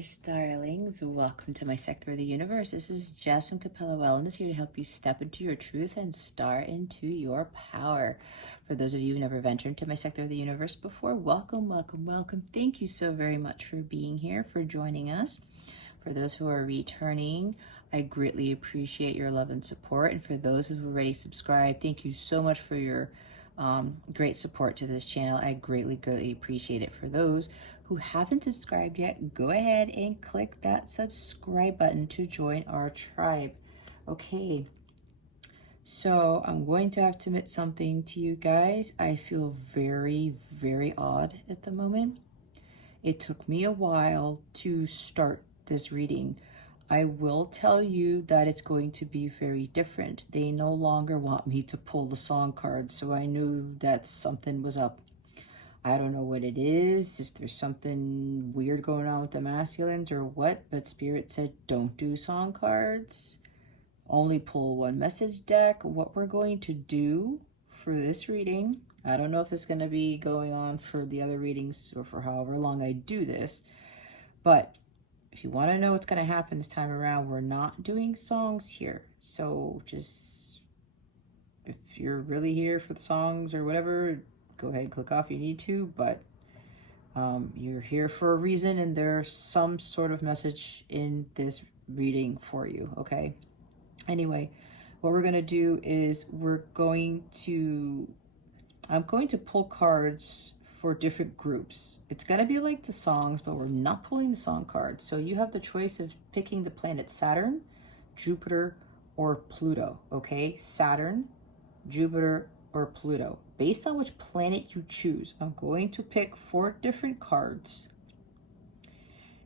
Aquarius darlings, welcome to my sector of the universe. This is Jasmine Capella Wellness here to help you step into your truth and start into your power. For those of you who never ventured into my sector of the universe before, welcome, welcome, welcome. Thank you so very much for being here, for joining us. For those who are returning, I greatly appreciate your love and support. And for those who've already subscribed, thank you so much for your great support to this channel. I greatly appreciate it. For those who haven't subscribed yet, go ahead and click that subscribe button to join our tribe. Okay, so I'm going to have to admit something to you guys. I feel very odd at the moment. It took me a while to start this reading. I will tell you that it's going to be very different. They no longer want me to pull the song cards, so I knew that something was up. I don't know what it is, if there's something weird going on with the masculines or what, but Spirit said don't do song cards. Only pull one message deck. What we're going to do for this reading, I don't know if it's going to be going on for the other readings or for however long I do this, but if you want to know what's going to happen this time around, we're not doing songs here. So just, if you're really here for the songs or whatever, go ahead and click off if you need to. But you're here for a reason, and there's some sort of message in this reading for you, okay? Anyway, what we're going to do is I'm going to pull cards for different groups. It's going to be like the songs, but we're not pulling the song cards. So you have the choice of picking the planet Saturn, Jupiter, or Pluto, okay? Saturn, Jupiter, or Pluto. Based on which planet you choose, I'm going to pick 4 different cards.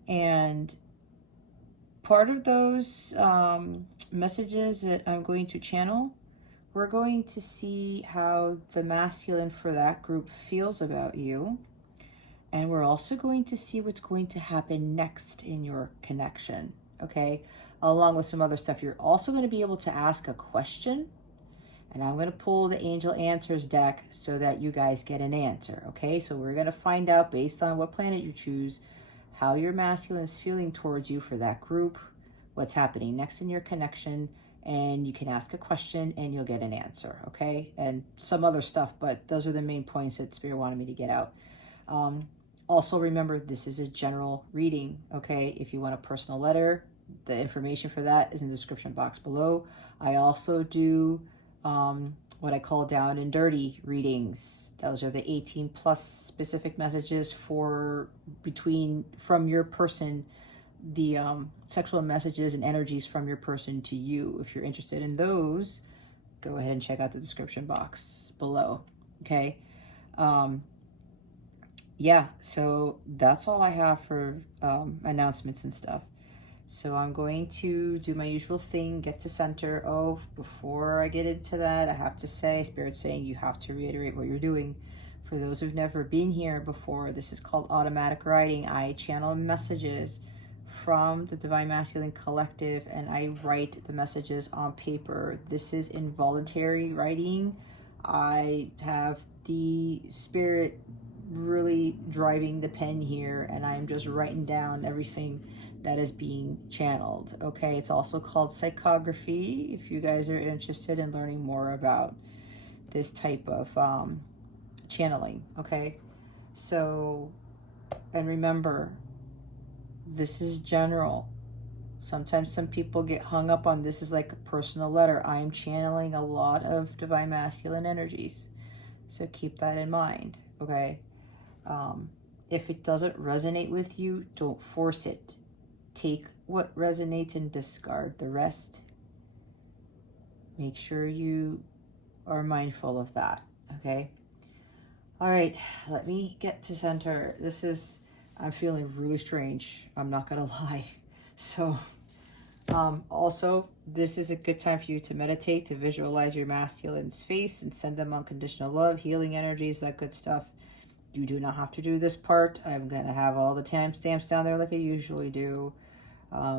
And part of those messages that I'm going to channel, we're going to see how the masculine for that group feels about you. And we're also going to see what's going to happen next in your connection, okay? Along with some other stuff. You're also going to be able to ask a question. And I'm going to pull the Angel Answers deck so that you guys get an answer, okay? So we're going to find out, based on what planet you choose, how your masculine is feeling towards you for that group, what's happening next in your connection, and you can ask a question and you'll get an answer, okay? And some other stuff, but those are the main points that Spirit wanted me to get out. Also remember, this is a general reading, okay? If you want a personal letter, the information for that is in the description box below. I also do what I call down and dirty readings. Those are the 18+ specific messages from your person, the sexual messages and energies from your person to you. If you're interested in those, go ahead and check out the description box below, okay? Yeah, so that's all I have for announcements and stuff. So I'm going to do my usual thing, get to center. Oh, before I get into that, I have to say, Spirit's saying you have to reiterate what you're doing. For those who've never been here before, this is called automatic writing. I channel messages from the Divine Masculine Collective, and I write the messages on paper. This is involuntary writing. I have the Spirit really driving the pen here, and I'm just writing down everything that is being channeled, okay? It's also called psychography, if you guys are interested in learning more about this type of channeling, okay? So, and remember, this is general. Sometimes some people get hung up on this is like a personal letter. I am channeling a lot of Divine Masculine energies, so keep that in mind, okay? If it doesn't resonate with you, don't force it. Take what resonates and discard the rest. Make sure you are mindful of that, okay? All right, let me get to center. I'm feeling really strange. I'm not gonna lie. So, also, this is a good time for you to meditate, to visualize your masculine's face and send them unconditional love, healing energies, that good stuff. You do not have to do this part. I'm gonna have all the timestamps down there like I usually do.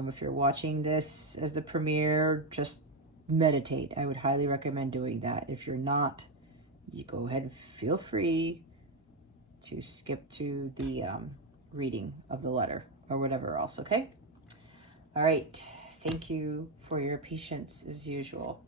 If you're watching this as the premiere, just meditate. I would highly recommend doing that. If you're not, you go ahead and feel free to skip to the reading of the letter, or whatever else, okay? All right. Thank you for your patience as usual.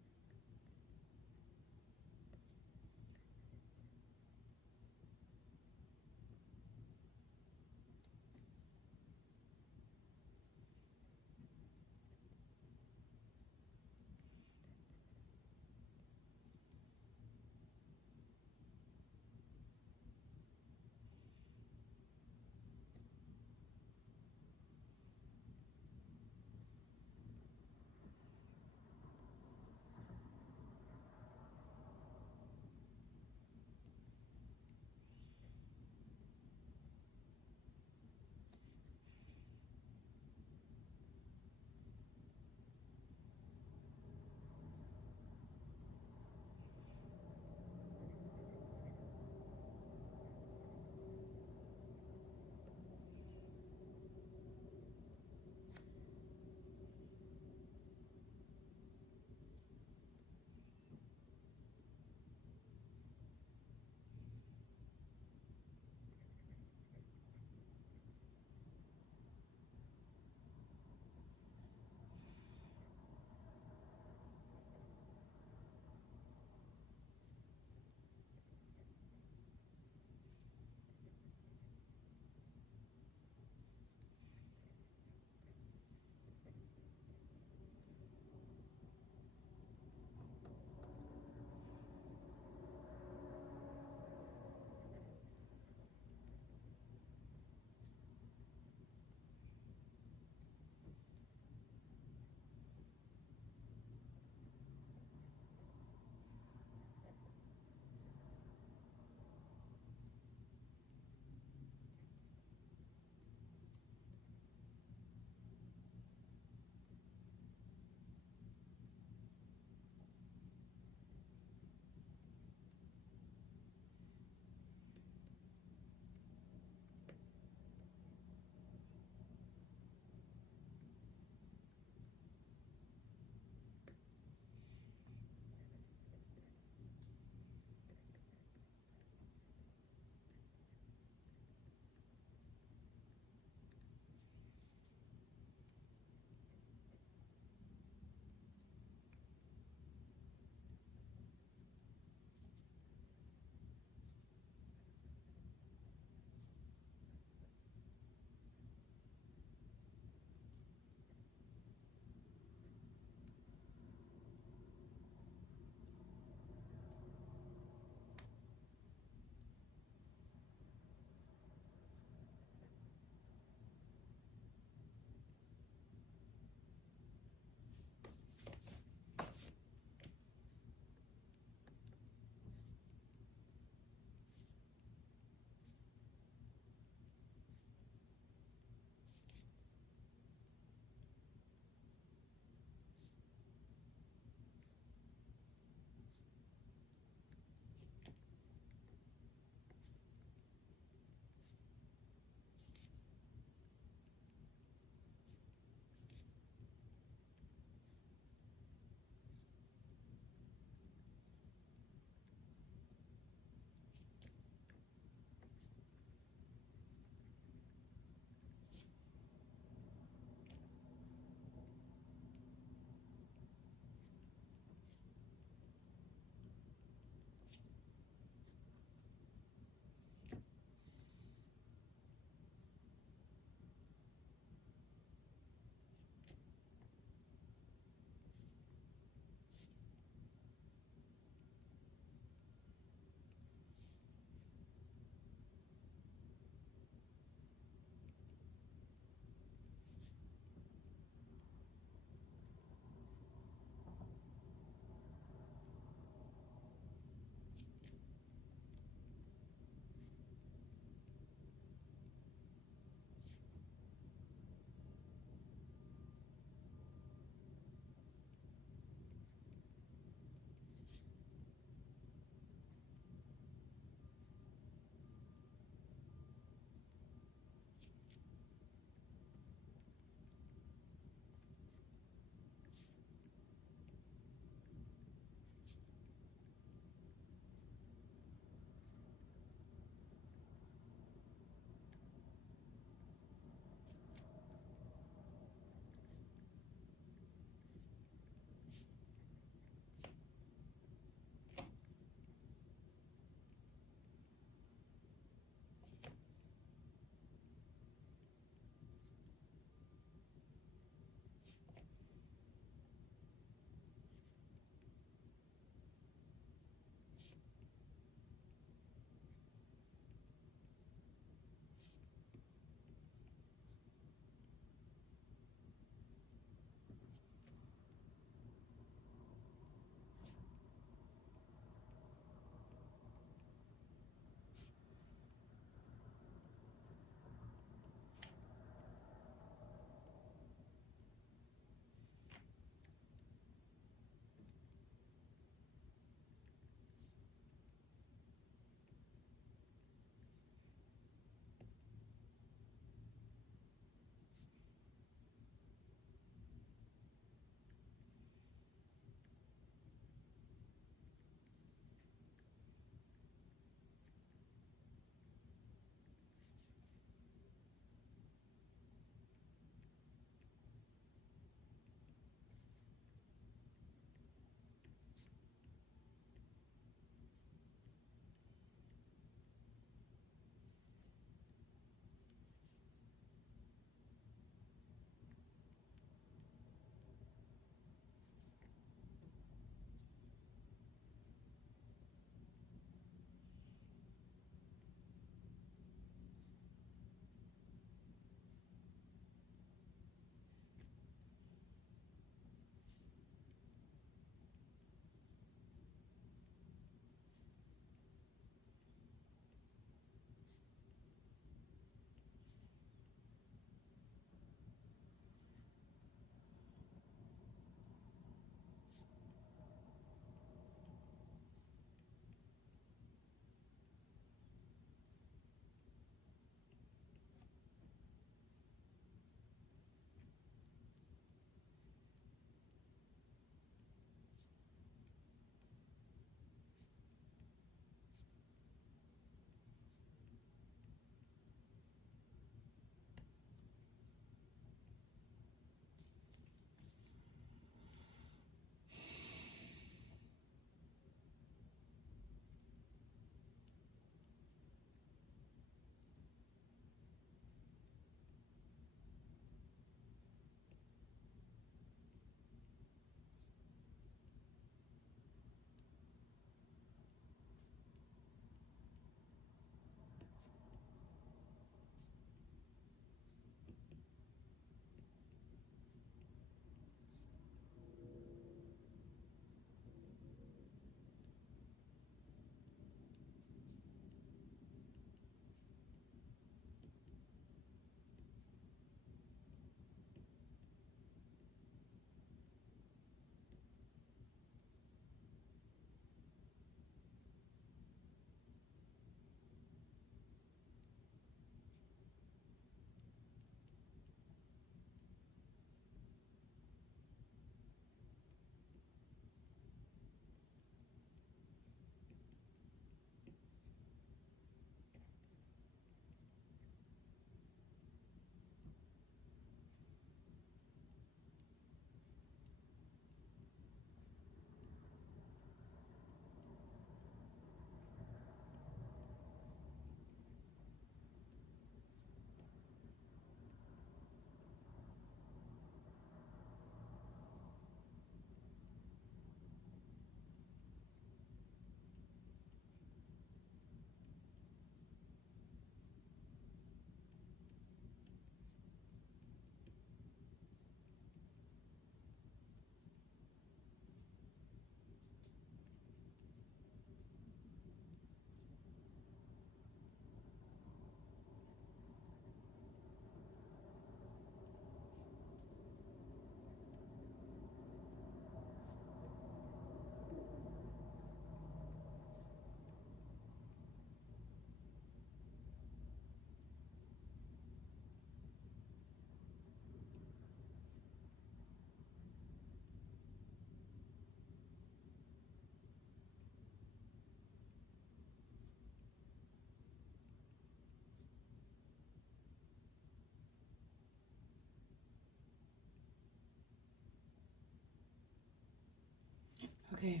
Okay.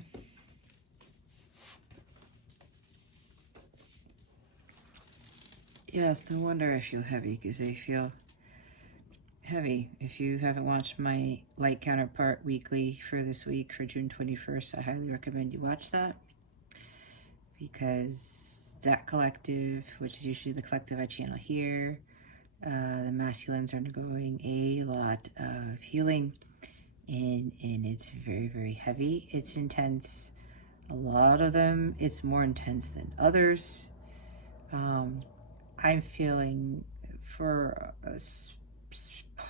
Yeah, it's no wonder I feel heavy, because they feel heavy. If you haven't watched my Light Counterpart weekly for this week, for June 21st, I highly recommend you watch that, because that collective, which is usually the collective I channel here, the masculines are undergoing a lot of healing, and it's very, very heavy. It's intense. A lot of them, it's more intense than others. I'm feeling for a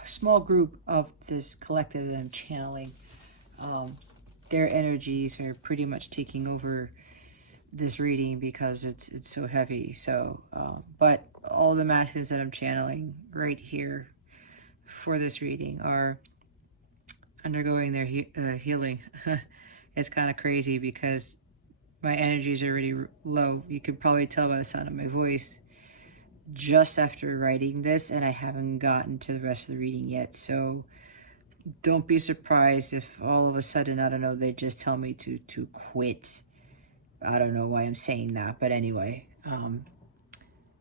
small group of this collective that I'm channeling, their energies are pretty much taking over this reading because it's so heavy. So, but all the masses that I'm channeling right here for this reading are undergoing their healing. It's kind of crazy because my energy is already low. You could probably tell by the sound of my voice just after writing this, and I haven't gotten to the rest of the reading yet. So don't be surprised if all of a sudden, I don't know, they just tell me to quit. I don't know why I'm saying that, but anyway.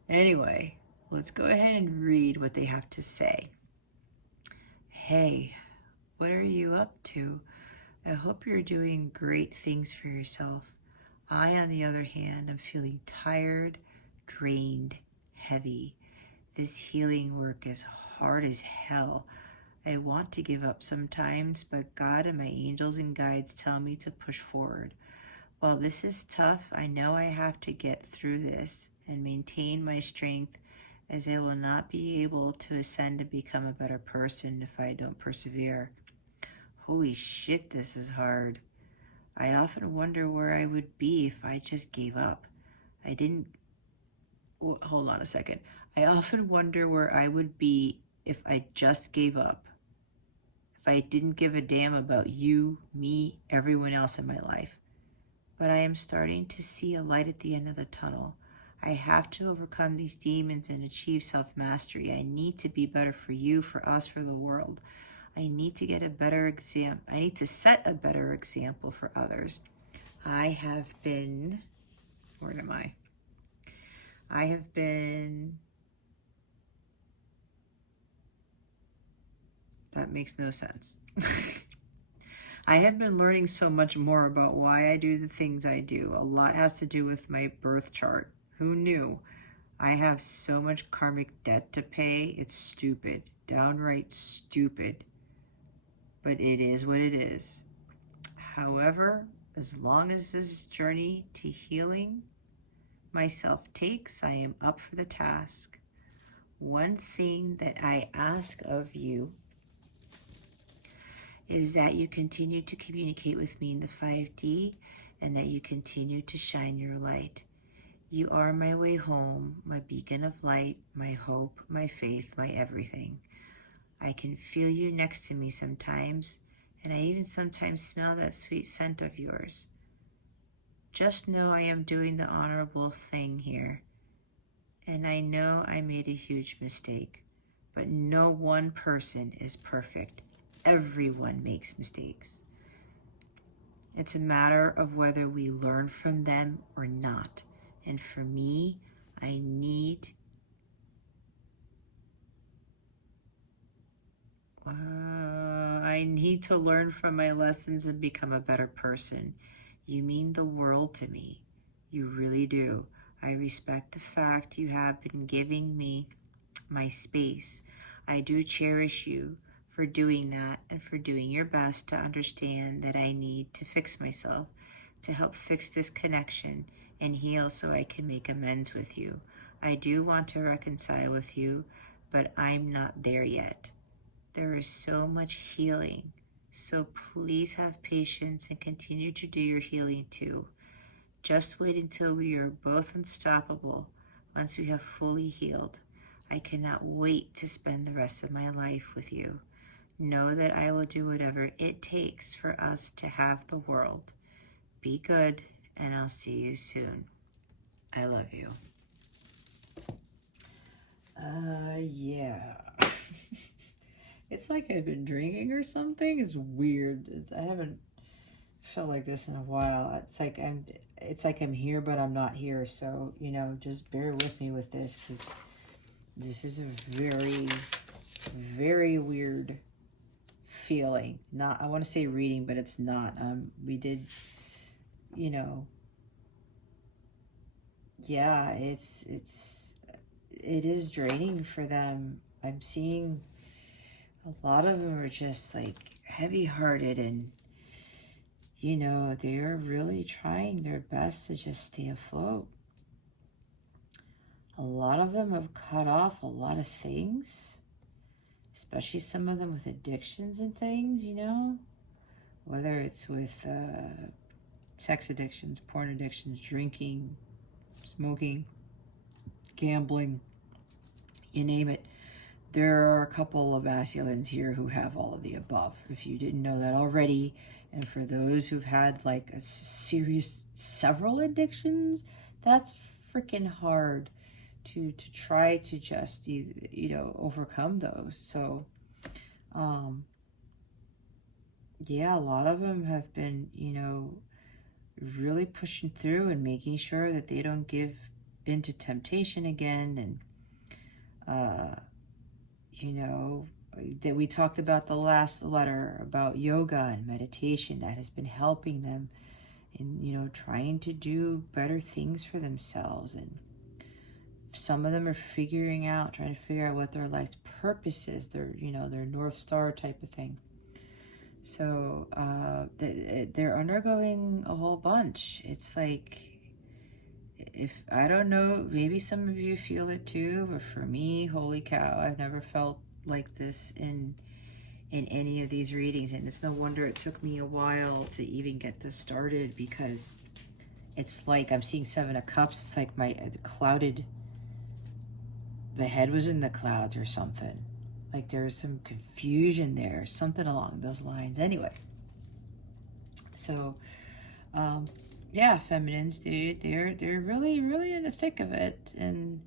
Anyway, let's go ahead and read what they have to say. Hey, what are you up to? I hope you're doing great things for yourself. I, on the other hand, am feeling tired, drained, heavy. This healing work is hard as hell. I want to give up sometimes, but God and my angels and guides tell me to push forward. While this is tough, I know I have to get through this and maintain my strength, as I will not be able to ascend and become a better person if I don't persevere. Holy shit, this is hard. I often wonder where I would be if I just gave up. Hold on a second. I often wonder where I would be if I just gave up. If I didn't give a damn about you, me, everyone else in my life. But I am starting to see a light at the end of the tunnel. I have to overcome these demons and achieve self-mastery. I need to be better for you, for us, for the world. I need to get a better example. I need to set a better example for others. I have been, where am I? I have been, that makes no sense. I have been learning so much more about why I do the things I do. A lot has to do with my birth chart. Who knew? I have so much karmic debt to pay. It's stupid. Downright stupid. But it is what it is. However, as long as this journey to healing myself takes, I am up for the task. One thing that I ask of you is that you continue to communicate with me in the 5D, and that you continue to shine your light. You are my way home, my beacon of light, my hope, my faith, my everything. I can feel you next to me sometimes, and I even sometimes smell that sweet scent of yours. Just know I am doing the honorable thing here, and I know I made a huge mistake, but no one person is perfect. Everyone makes mistakes. It's a matter of whether we learn from them or not. And for me, I need to learn from my lessons and become a better person. You mean the world to me. You really do. I respect the fact you have been giving me my space. I do cherish you for doing that and for doing your best to understand that I need to fix myself, to help fix this connection and heal so I can make amends with you. I do want to reconcile with you, but I'm not there yet. There is so much healing, so please have patience and continue to do your healing too. Just wait until we are both unstoppable once we have fully healed. I cannot wait to spend the rest of my life with you. Know that I will do whatever it takes for us to have the world. Be good, and I'll see you soon. I love you. Yeah. It's like I've been drinking or something. It's weird. I haven't felt like this in a while. It's like I'm here, but I'm not here. So, you know, just bear with me with this, because this is a very, very weird feeling. Not, I want to say reading, but it's not. We did, you know, yeah, it is draining for them. I'm seeing a lot of them are just like heavy-hearted, and you know, they're really trying their best to just stay afloat. A lot of them have cut off a lot of things, especially some of them with addictions and things, you know, whether it's with sex addictions, porn addictions, drinking, smoking, gambling, you name it. There are a couple of masculines here who have all of the above, if you didn't know that already. And for those who've had like a serious several addictions, that's freaking hard to try to just, you know, overcome those. So yeah, a lot of them have been, you know, really pushing through and making sure that they don't give into temptation again. And you know, that we talked about the last letter about yoga and meditation that has been helping them in, you know, trying to do better things for themselves. And some of them are trying to figure out what their life's purpose is, their, you know, their North Star type of thing. So they're undergoing a whole bunch. It's like, if I don't know, maybe some of you feel it too, but for me, holy cow, I've never felt like this in any of these readings. And it's no wonder it took me a while to even get this started, because it's like I'm seeing Seven of Cups. It's like the head was in the clouds or something. Like there was some confusion there, something along those lines. Anyway, so yeah, feminines, dude, they're really, really in the thick of it. And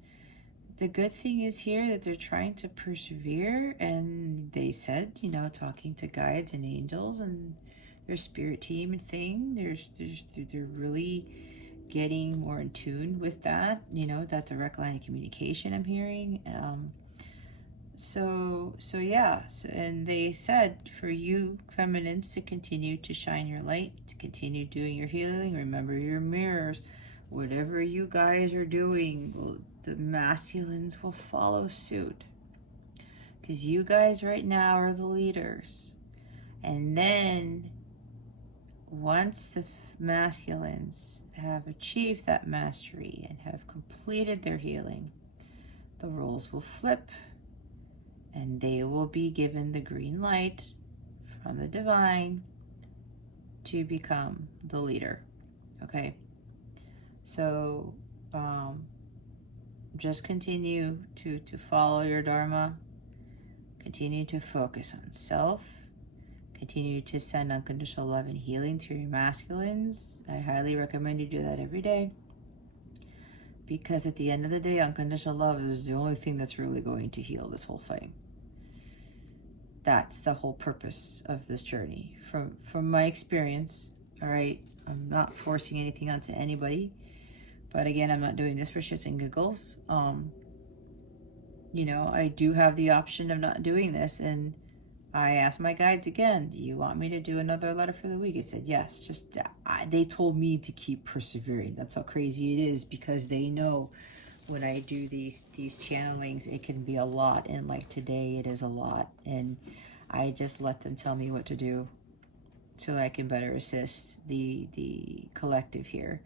the good thing is here that they're trying to persevere. And they said, you know, talking to guides and angels and their spirit team and thing, they're really getting more in tune with that, you know, that direct line of communication I'm hearing. So yeah, and they said for you feminines to continue to shine your light, to continue doing your healing. Remember your mirrors. Whatever you guys are doing, the masculines will follow suit, because you guys right now are the leaders. And then once the masculines have achieved that mastery and have completed their healing, the roles will flip, and they will be given the green light from the divine to become the leader. Okay, so just continue to follow your dharma, continue to focus on self, continue to send unconditional love and healing to your masculines. I highly recommend you do that every day, because at the end of the day, unconditional love is the only thing that's really going to heal this whole thing. That's the whole purpose of this journey. From my experience, all right, I'm not forcing anything onto anybody, but again, I'm not doing this for shits and giggles. You know, I do have the option of not doing this, and I asked my guides again, do you want me to do another letter for the week? I said yes. Just they told me to keep persevering. That's how crazy it is, because they know when I do these channelings, it can be a lot, and like today it is a lot, and I just let them tell me what to do so I can better assist the collective here.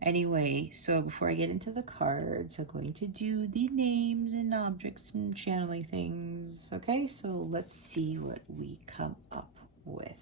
Anyway, so before I get into the cards, I'm going to do the names and objects and channeling things. Okay, so let's see what we come up with.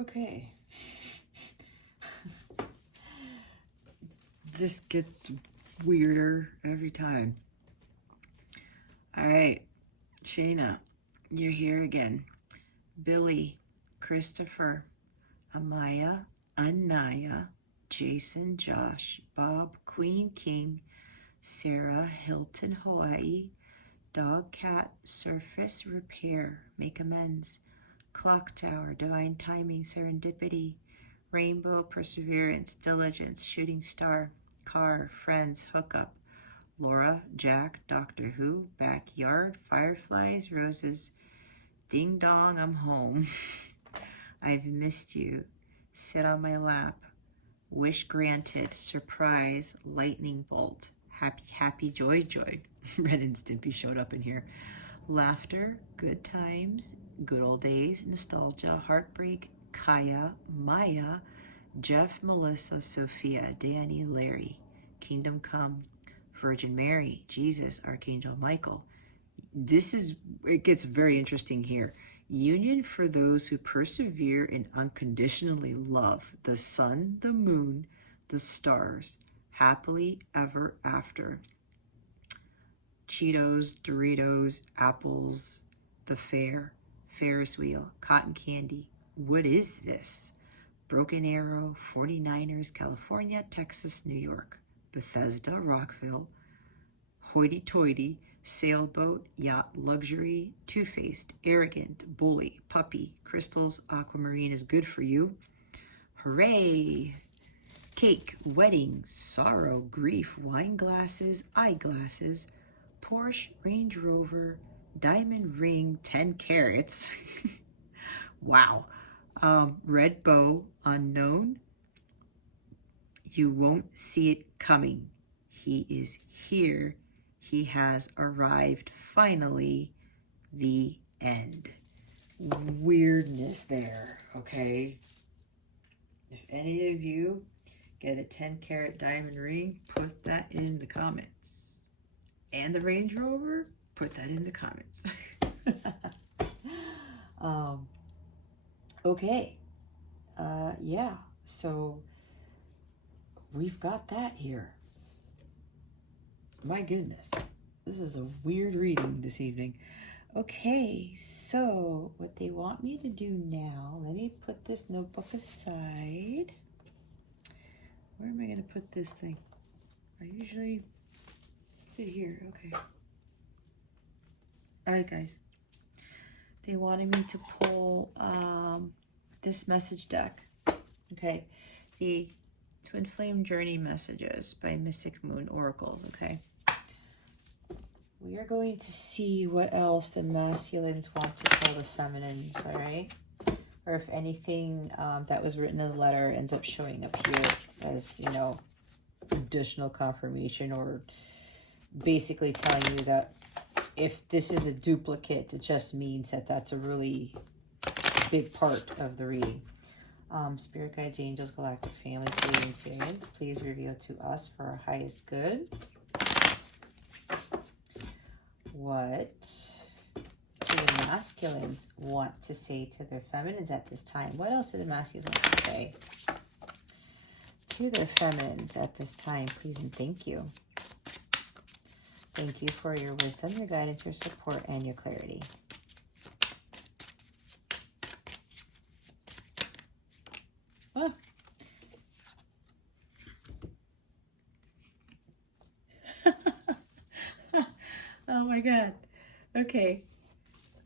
Okay. This gets weirder every time. All right, Shayna, you're here again. Billy, Christopher, Amaya, Anaya, Jason, Josh, Bob, Queen, King, Sarah, Hilton, Hawaii, Dog, Cat, Surface, Repair, Make Amends, Clock Tower, Divine Timing, Serendipity, Rainbow, Perseverance, Diligence, Shooting Star, Car, Friends, Hookup, Laura, Jack, Doctor Who, Backyard, Fireflies, Roses, Ding Dong, I'm Home, I've Missed You, Sit on My Lap, Wish Granted, Surprise, Lightning Bolt, Happy, Happy, Joy, Joy. Ren and Stimpy showed up in here. Laughter, Good Times, Good Old Days, Nostalgia, Heartbreak, Kaya, Maya, Jeff, Melissa, Sophia, Danny, Larry, Kingdom Come, Virgin Mary, Jesus, Archangel Michael. It gets very interesting here. Union for those who persevere and unconditionally love the sun, the moon, the stars, happily ever after. Cheetos, Doritos, apples, the fair, Ferris wheel, cotton candy. What is this? Broken Arrow, 49ers, California, Texas, New York, Bethesda, Rockville, hoity-toity, sailboat, yacht, luxury, two-faced, arrogant, bully, puppy, crystals, aquamarine is good for you. Hooray! Cake, wedding, sorrow, grief, wine glasses, eyeglasses, Porsche, Range Rover, diamond ring, 10 carats. Wow. Red bow, unknown. You won't see it coming. He is here. He has arrived. Finally, the end. Weirdness there, okay? If any of you get a 10-carat diamond ring, put that in the comments. And the Range Rover, put that in the comments. Okay. Yeah, so we've got that here. My goodness, this is a weird reading this evening. Okay, so what they want me to do now, let me put this notebook aside. Where am I going to put this thing? I usually put it here. Okay. All right, guys. They wanted me to pull this message deck. Okay. The Twin Flame Journey Messages by Mystic Moon Oracles. Okay. We are going to see what else the masculines want to tell the feminines. All right. Or if anything that was written in the letter ends up showing up here as, you know, additional confirmation, or basically telling you that if this is a duplicate, it just means that that's a really big part of the reading. Spirit guides, angels, galactic family, please, spirits, please reveal to us for our highest good. What do the masculines want to say to their feminines at this time? What else do the masculines want to say to their feminines at this time? Please and thank you. Thank you for your wisdom, your guidance, your support, and your clarity. Oh. Oh my God. Okay.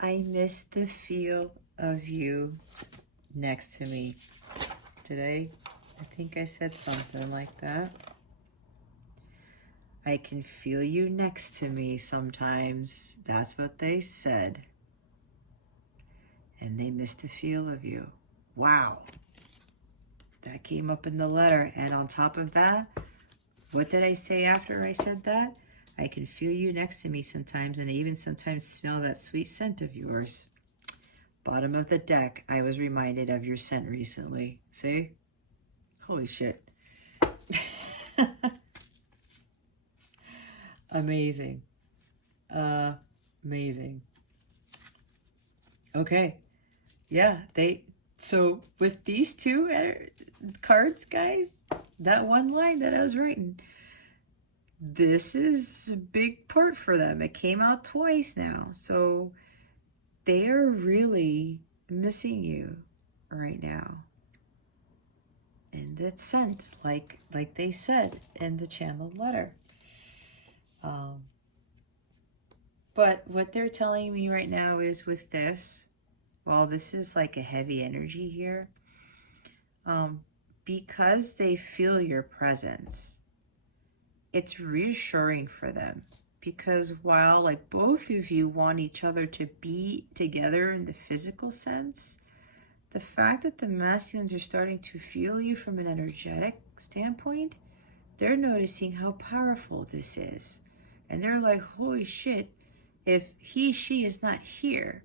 I miss the feel of you next to me. Today, I think I said something like that. I can feel you next to me sometimes. That's what they said. And they miss the feel of you. Wow. That came up in the letter. And on top of that, what did I say after I said that? I can feel you next to me sometimes, and I even sometimes smell that sweet scent of yours. Bottom of the deck, I was reminded of your scent recently. See? Holy shit. Amazing. Amazing. Okay. Yeah, So with these two cards, guys, that one line that I was writing, this is a big part for them. It came out twice now. So they are really missing you right now. And it's sent, like they said in the channeled letter. But what they're telling me right now is with this, well, this is like a heavy energy here. Because they feel your presence, it's reassuring for them. Because while like both of you want each other to be together in the physical sense, the fact that the masculines are starting to feel you from an energetic standpoint, they're noticing how powerful this is. And they're like, holy shit, if she is not here,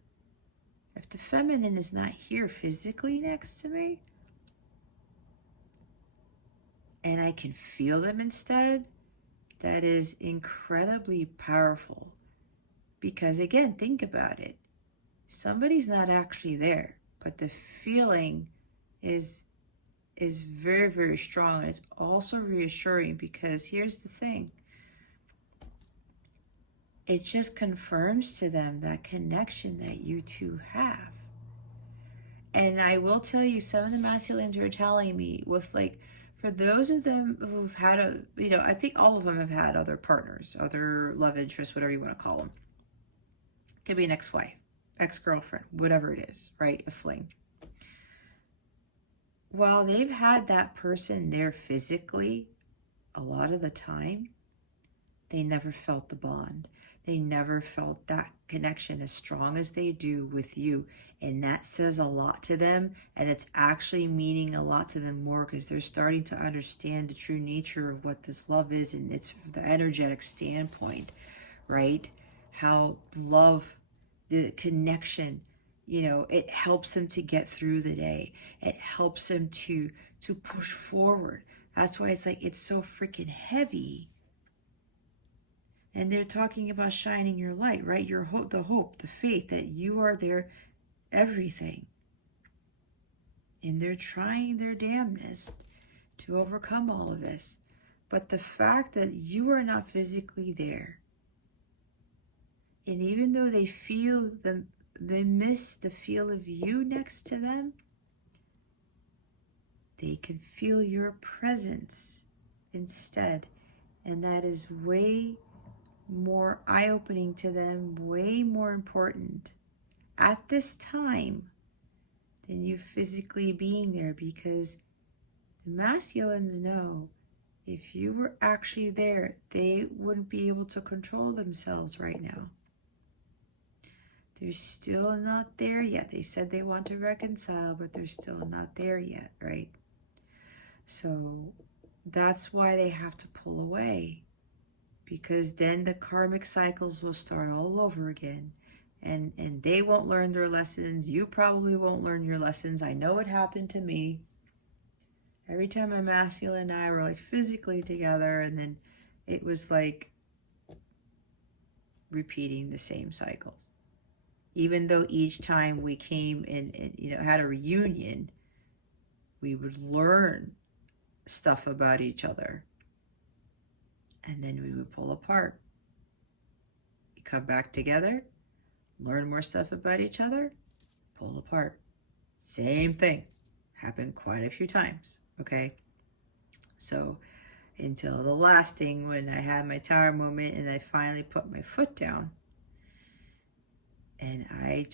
if the feminine is not here physically next to me, and I can feel them instead, that is incredibly powerful. Because again, think about it. Somebody's not actually there, but the feeling is very, very strong. And it's also reassuring because here's the thing. It just confirms to them that connection that you two have. And I will tell you, some of the masculines were telling me with like, for those of them who've had I think all of them have had other partners, other love interests, whatever you want to call them. Could be an ex-wife, ex-girlfriend, whatever it is, right? A fling. While they've had that person there physically, a lot of the time, they never felt the bond. They never felt that connection as strong as they do with you. And that says a lot to them. And it's actually meaning a lot to them more because they're starting to understand the true nature of what this love is. And it's the energetic standpoint, right? How love, the connection, it helps them to get through the day. It helps them to push forward. That's why it's like, it's so freaking heavy. And they're talking about shining your light, right? Your hope, the faith that you are their everything. And they're trying their damnedest to overcome all of this. But the fact that you are not physically there, and even though they feel they miss the feel of you next to them, they can feel your presence instead. And that is way more eye-opening to them, way more important at this time than you physically being there, because the masculines know if you were actually there, they wouldn't be able to control themselves right now. They're still not there yet. They said they want to reconcile, but they're still not there yet, right? So that's why they have to pull away. Because then the karmic cycles will start all over again. And they won't learn their lessons. You probably won't learn your lessons. I know it happened to me. Every time my masculine and I were like physically together, and then it was like repeating the same cycles. Even though each time we came and had a reunion, we would learn stuff about each other. And then we would pull apart. We come back together, learn more stuff about each other, pull apart. Same thing. Happened quite a few times, okay? So until the last thing, when I had my tower moment and I finally put my foot down, and I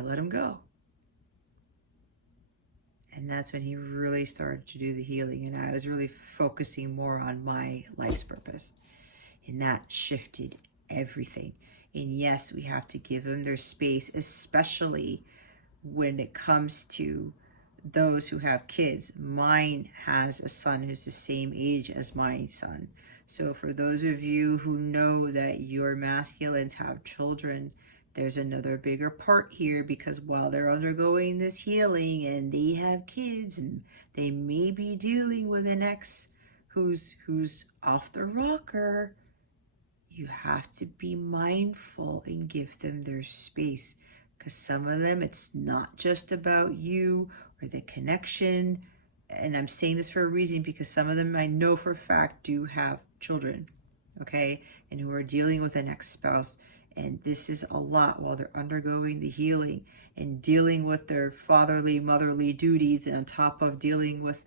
let him go. And that's when he really started to do the healing, and I was really focusing more on my life's purpose. And that shifted everything. And yes, we have to give them their space, especially when it comes to those who have kids. Mine has a son who's the same age as my son. So for those of you who know that your masculines have children, there's another bigger part here, because while they're undergoing this healing and they have kids and they may be dealing with an ex who's off the rocker, you have to be mindful and give them their space, because some of them, it's not just about you or the connection. And I'm saying this for a reason, because some of them I know for a fact do have children, okay, and who are dealing with an ex-spouse. And this is a lot while they're undergoing the healing and dealing with their fatherly, motherly duties, and on top of dealing with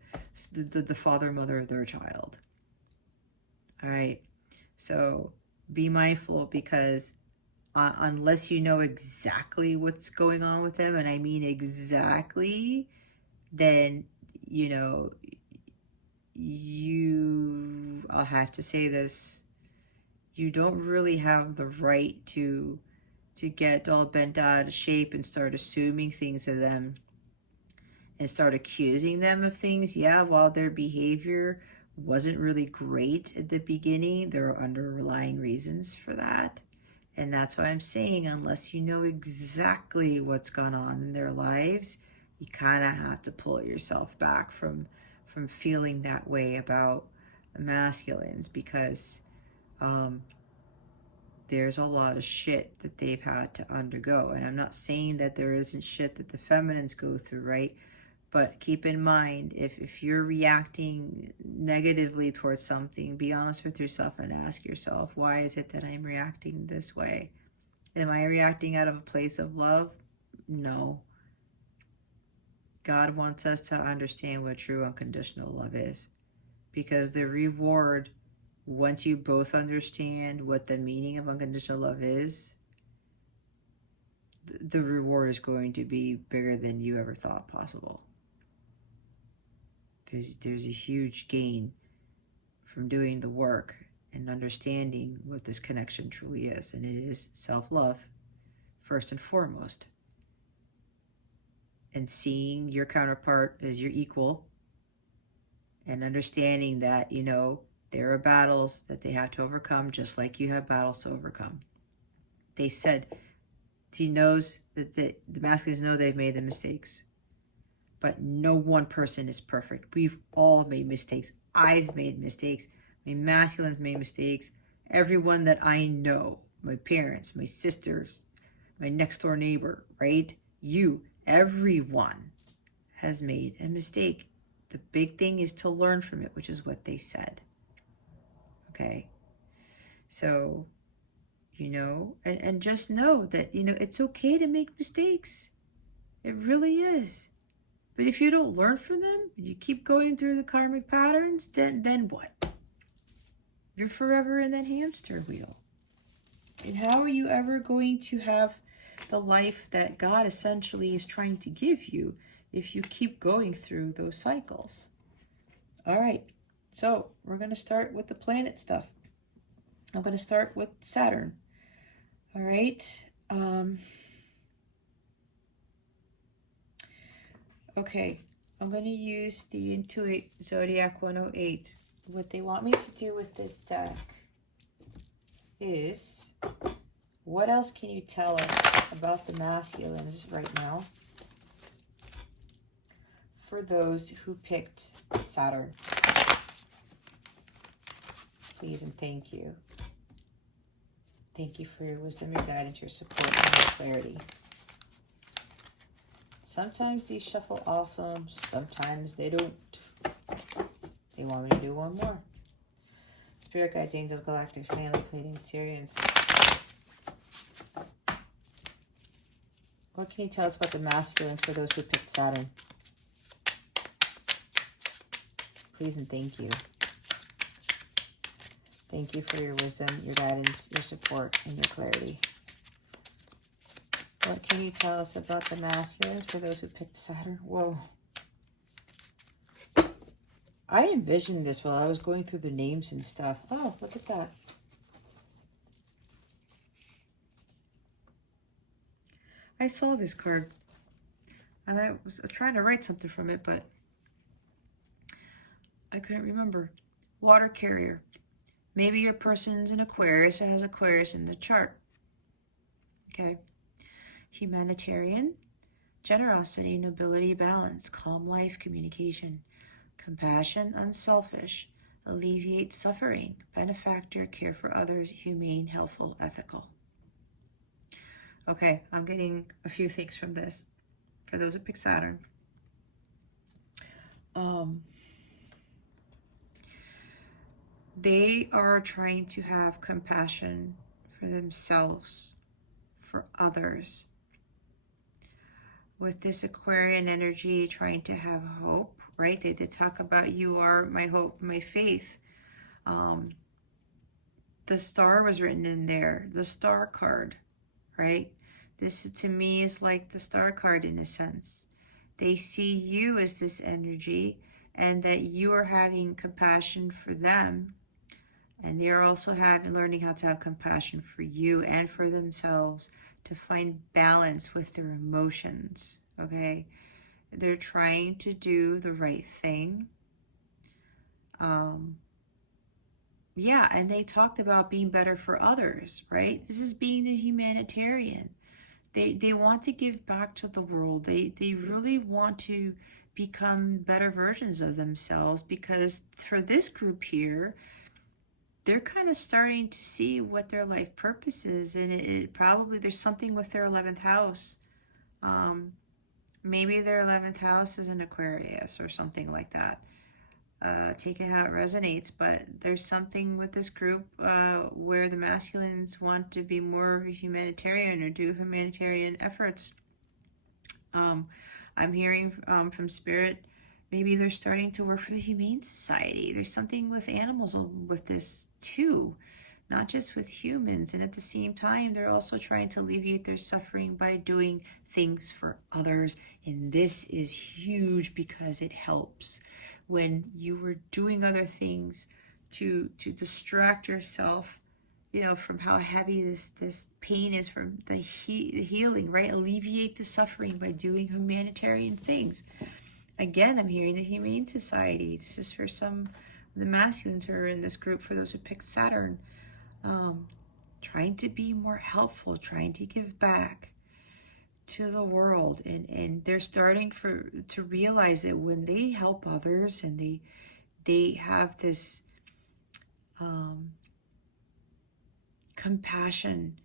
the father, mother of their child. All right, so be mindful, because unless you know exactly what's going on with them, and I mean exactly, then, you know, I'll have to say this, you don't really have the right to get all bent out of shape and start assuming things of them and start accusing them of things. Yeah, while their behavior wasn't really great at the beginning, there are underlying reasons for that. And that's why I'm saying, unless you know exactly what's gone on in their lives, you kind of have to pull yourself back from feeling that way about the masculines, because there's a lot of shit that they've had to undergo. And I'm not saying that there isn't shit that the feminines go through, right? But keep in mind, if you're reacting negatively towards something, be honest with yourself and ask yourself, why is it that I'm reacting this way? Am I reacting out of a place of love? No. God wants us to understand what true unconditional love is, because the reward, once you both understand what the meaning of unconditional love is, the reward is going to be bigger than you ever thought possible. There's a huge gain from doing the work and understanding what this connection truly is. And it is self-love, first and foremost. And seeing your counterpart as your equal, and understanding that, you know, there are battles that they have to overcome, just like you have battles to overcome. They said, he knows that the masculines know they've made the mistakes, but no one person is perfect. We've all made mistakes. I've made mistakes. My masculines made mistakes. Everyone that I know, my parents, my sisters, my next door neighbor, right? You, everyone has made a mistake. The big thing is to learn from it, which is what they said. Okay, so, you know, and just know that, you know, it's okay to make mistakes. It really is. But if you don't learn from them, you keep going through the karmic patterns, then what? You're forever in that hamster wheel. And how are you ever going to have the life that God essentially is trying to give you if you keep going through those cycles? All right, so we're going to start with the planet stuff. I'm going to start with Saturn. All right. Okay, I'm going to use the Intuit Zodiac 108. What they want me to do with this deck is, what else can you tell us about the masculines right now for those who picked Saturn? Please and thank you. Thank you for your wisdom, your guidance, your support, and your clarity. Sometimes these shuffle awesome, sometimes they don't. They want me to do one more. Spirit guides, angels, galactic family, pleading, Syrians. What can you tell us about the masculines for those who picked Saturn? Please and thank you. Thank you for your wisdom, your guidance, your support, and your clarity. What can you tell us about the masculines for those who picked Saturn? Whoa. I envisioned this while I was going through the names and stuff. Oh, look at that. I saw this card, and I was trying to write something from it, but I couldn't remember. Water carrier. Maybe your person's an Aquarius or has Aquarius in the chart. Okay. Humanitarian, generosity, nobility, balance, calm life, communication, compassion, unselfish, alleviate suffering, benefactor, care for others, humane, helpful, ethical. Okay, I'm getting a few things from this. For those who pick Saturn. They are trying to have compassion for themselves, for others. With this Aquarian energy, trying to have hope, right? They did talk about you are my hope, my faith. The star was written in there, the star card, right? This to me is like the star card in a sense. They see you as this energy and that you are having compassion for them. And they're also learning how to have compassion for you and for themselves to find balance with their emotions, okay? They're trying to do the right thing. Yeah, and they talked about being better for others, right? This is being the humanitarian. They want to give back to the world. They really want to become better versions of themselves, because for this group here, they're kind of starting to see what their life purpose is, and it probably there's something with their 11th house. Maybe their 11th house is an Aquarius or something like that. Take it how it resonates, but there's something with this group where the masculines want to be more of a humanitarian or do humanitarian efforts. I'm hearing from Spirit, maybe they're starting to work for the Humane Society. There's something with animals with this too, not just with humans. And at the same time, they're also trying to alleviate their suffering by doing things for others. And this is huge because it helps. When you are doing other things to distract yourself, you know, from how heavy this pain is, from the healing, right? Alleviate the suffering by doing humanitarian things. Again, I'm hearing the Humane Society. This is for some of the masculines who are in this group, for those who picked Saturn. Trying to be more helpful, trying to give back to the world. And they're starting to realize that when they help others and they have this compassion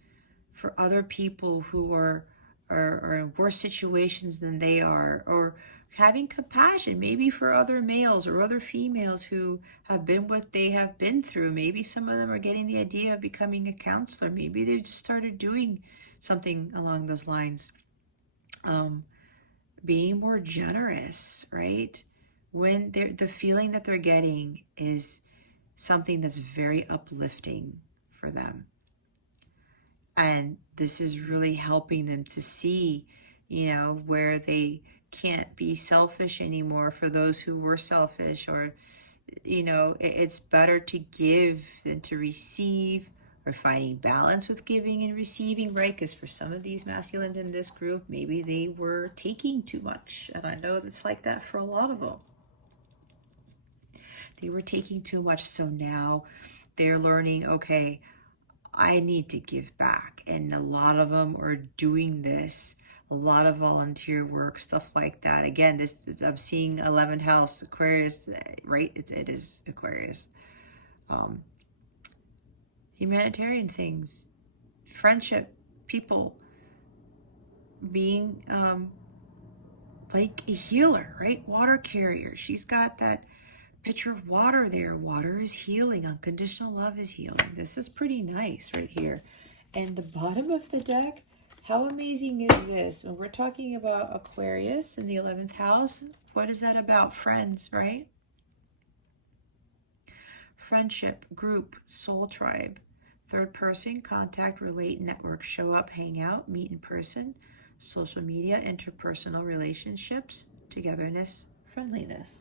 for other people who are in worse situations than they are, or having compassion maybe for other males or other females who have been what they have been through. Maybe some of them are getting the idea of becoming a counselor. Maybe they just started doing something along those lines. Being more generous, right? When the feeling that they're getting is something that's very uplifting for them. And this is really helping them to see, you know, where they can't be selfish anymore for those who were selfish, or, you know, it's better to give than to receive, or finding balance with giving and receiving, right? Because for some of these masculines in this group, maybe they were taking too much. And I know it's like that for a lot of them. They were taking too much, so now they're learning, okay, I need to give back. And a lot of them are doing this, a lot of volunteer work, stuff like that. Again, this is, I'm seeing 11th house, Aquarius, right? It is Aquarius. Humanitarian things, friendship, people, being like a healer, right? Water carrier. She's got that picture of water there. Water is healing. Unconditional love is healing. This is pretty nice right here. And the bottom of the deck, how amazing is this? When we're talking about Aquarius in the 11th house, what is that about? Friends, right? Friendship, group, soul tribe, third person, contact, relate, network, show up, hang out, meet in person, social media, interpersonal relationships, togetherness, friendliness.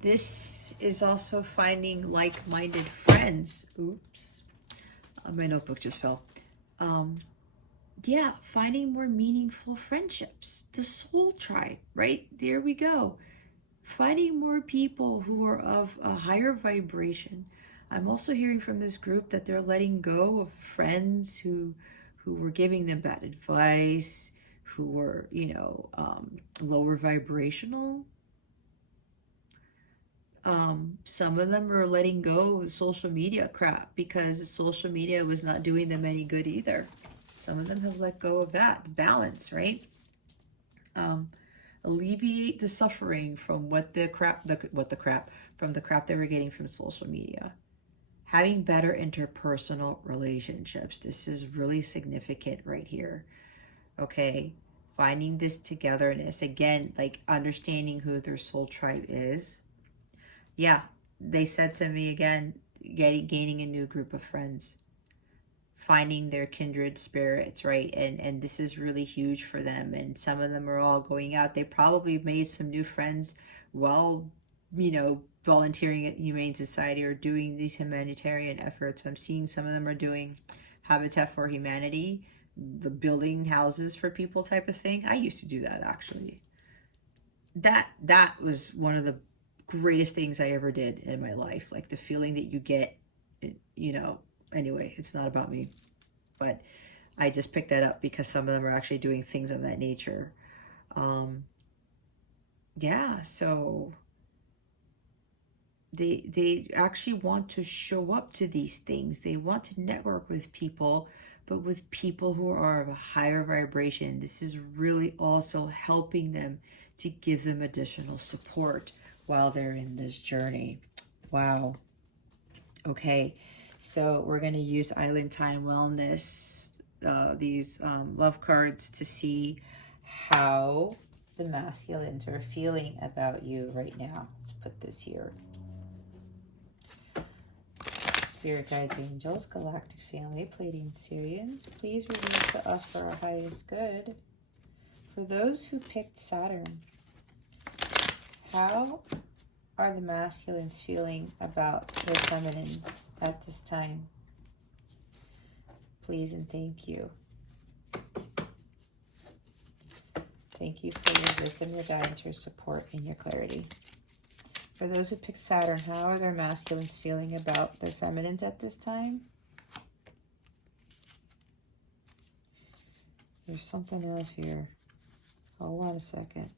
This is also finding like-minded friends. Oops, my notebook just fell. Yeah, finding more meaningful friendships. The soul tribe, right? There we go. Finding more people who are of a higher vibration. I'm also hearing from this group that they're letting go of friends who were giving them bad advice, who were, you know, lower vibrational. Some of them are letting go of the social media crap because the social media was not doing them any good either. Some of them have let go of that balance, right? Alleviate the suffering from from the crap they were getting from social media. Having better interpersonal relationships. This is really significant right here. Okay, finding this togetherness again, like understanding who their soul tribe is. Yeah, they said to me again, gaining a new group of friends, finding their kindred spirits, right? And this is really huge for them. And some of them are all going out. They probably made some new friends while, volunteering at Humane Society or doing these humanitarian efforts. I'm seeing some of them are doing Habitat for Humanity, the building houses for people type of thing. I used to do that actually. That was one of the greatest things I ever did in my life. Like the feeling that you get, anyway, it's not about me, but I just picked that up because some of them are actually doing things of that nature. Yeah, so they actually want to show up to these things. They want to network with people, but with people who are of a higher vibration. This is really also helping them to give them additional support while they're in this journey. Wow. Okay, so we're going to use Island Time Wellness, these love cards, to see how the masculines are feeling about you right now. Let's put this here. Spirit guides, angels, galactic family, Pleiadian Syrians, please reveal to us for our highest good. For those who picked Saturn, how are the masculines feeling about their feminines at this time? Please and thank you. Thank you for your wisdom, your guidance, your support, and your clarity. For those who picked Saturn, how are their masculines feeling about their feminines at this time? There's something else here. Hold on a second.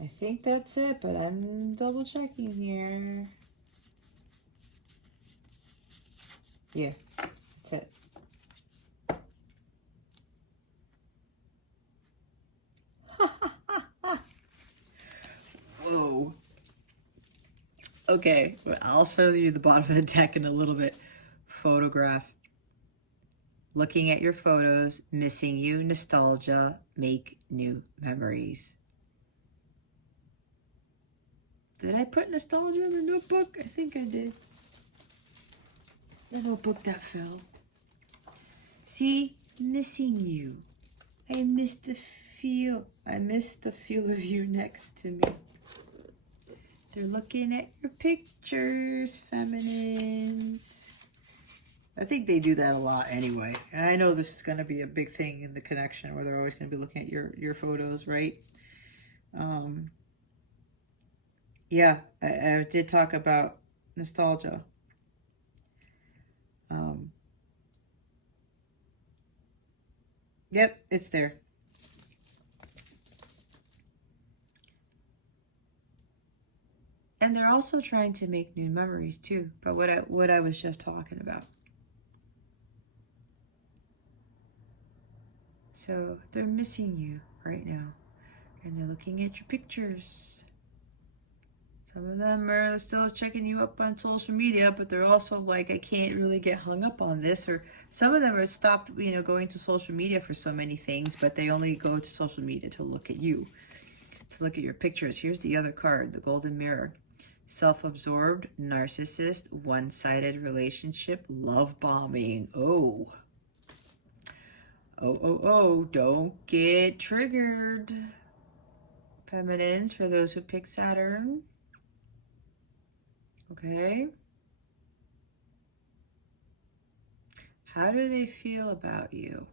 I think that's it, but I'm double checking here. Yeah, that's it. Whoa. Okay, well, I'll show you the bottom of the deck in a little bit. Photograph. Looking at your photos, missing you, nostalgia, make new memories. Did I put nostalgia in the notebook? I think I did. The notebook that fell. See, missing you. I miss the feel. I miss the feel of you next to me. They're looking at your pictures, feminines. I think they do that a lot anyway. And I know this is going to be a big thing in the connection where they're always going to be looking at your photos, right? Yeah, I did talk about nostalgia. Yep, it's there. And they're also trying to make new memories too, but what I was just talking about. So they're missing you right now, and they're looking at your pictures. Some of them are still checking you up on social media, but they're also like, I can't really get hung up on this. Or some of them are stopped, going to social media for so many things, but they only go to social media to look at you, to look at your pictures. Here's the other card, the Golden Mirror. Self-absorbed, narcissist, one-sided relationship, love bombing. Oh, don't get triggered. Feminines, for those who pick Saturn. Okay. How do they feel about you?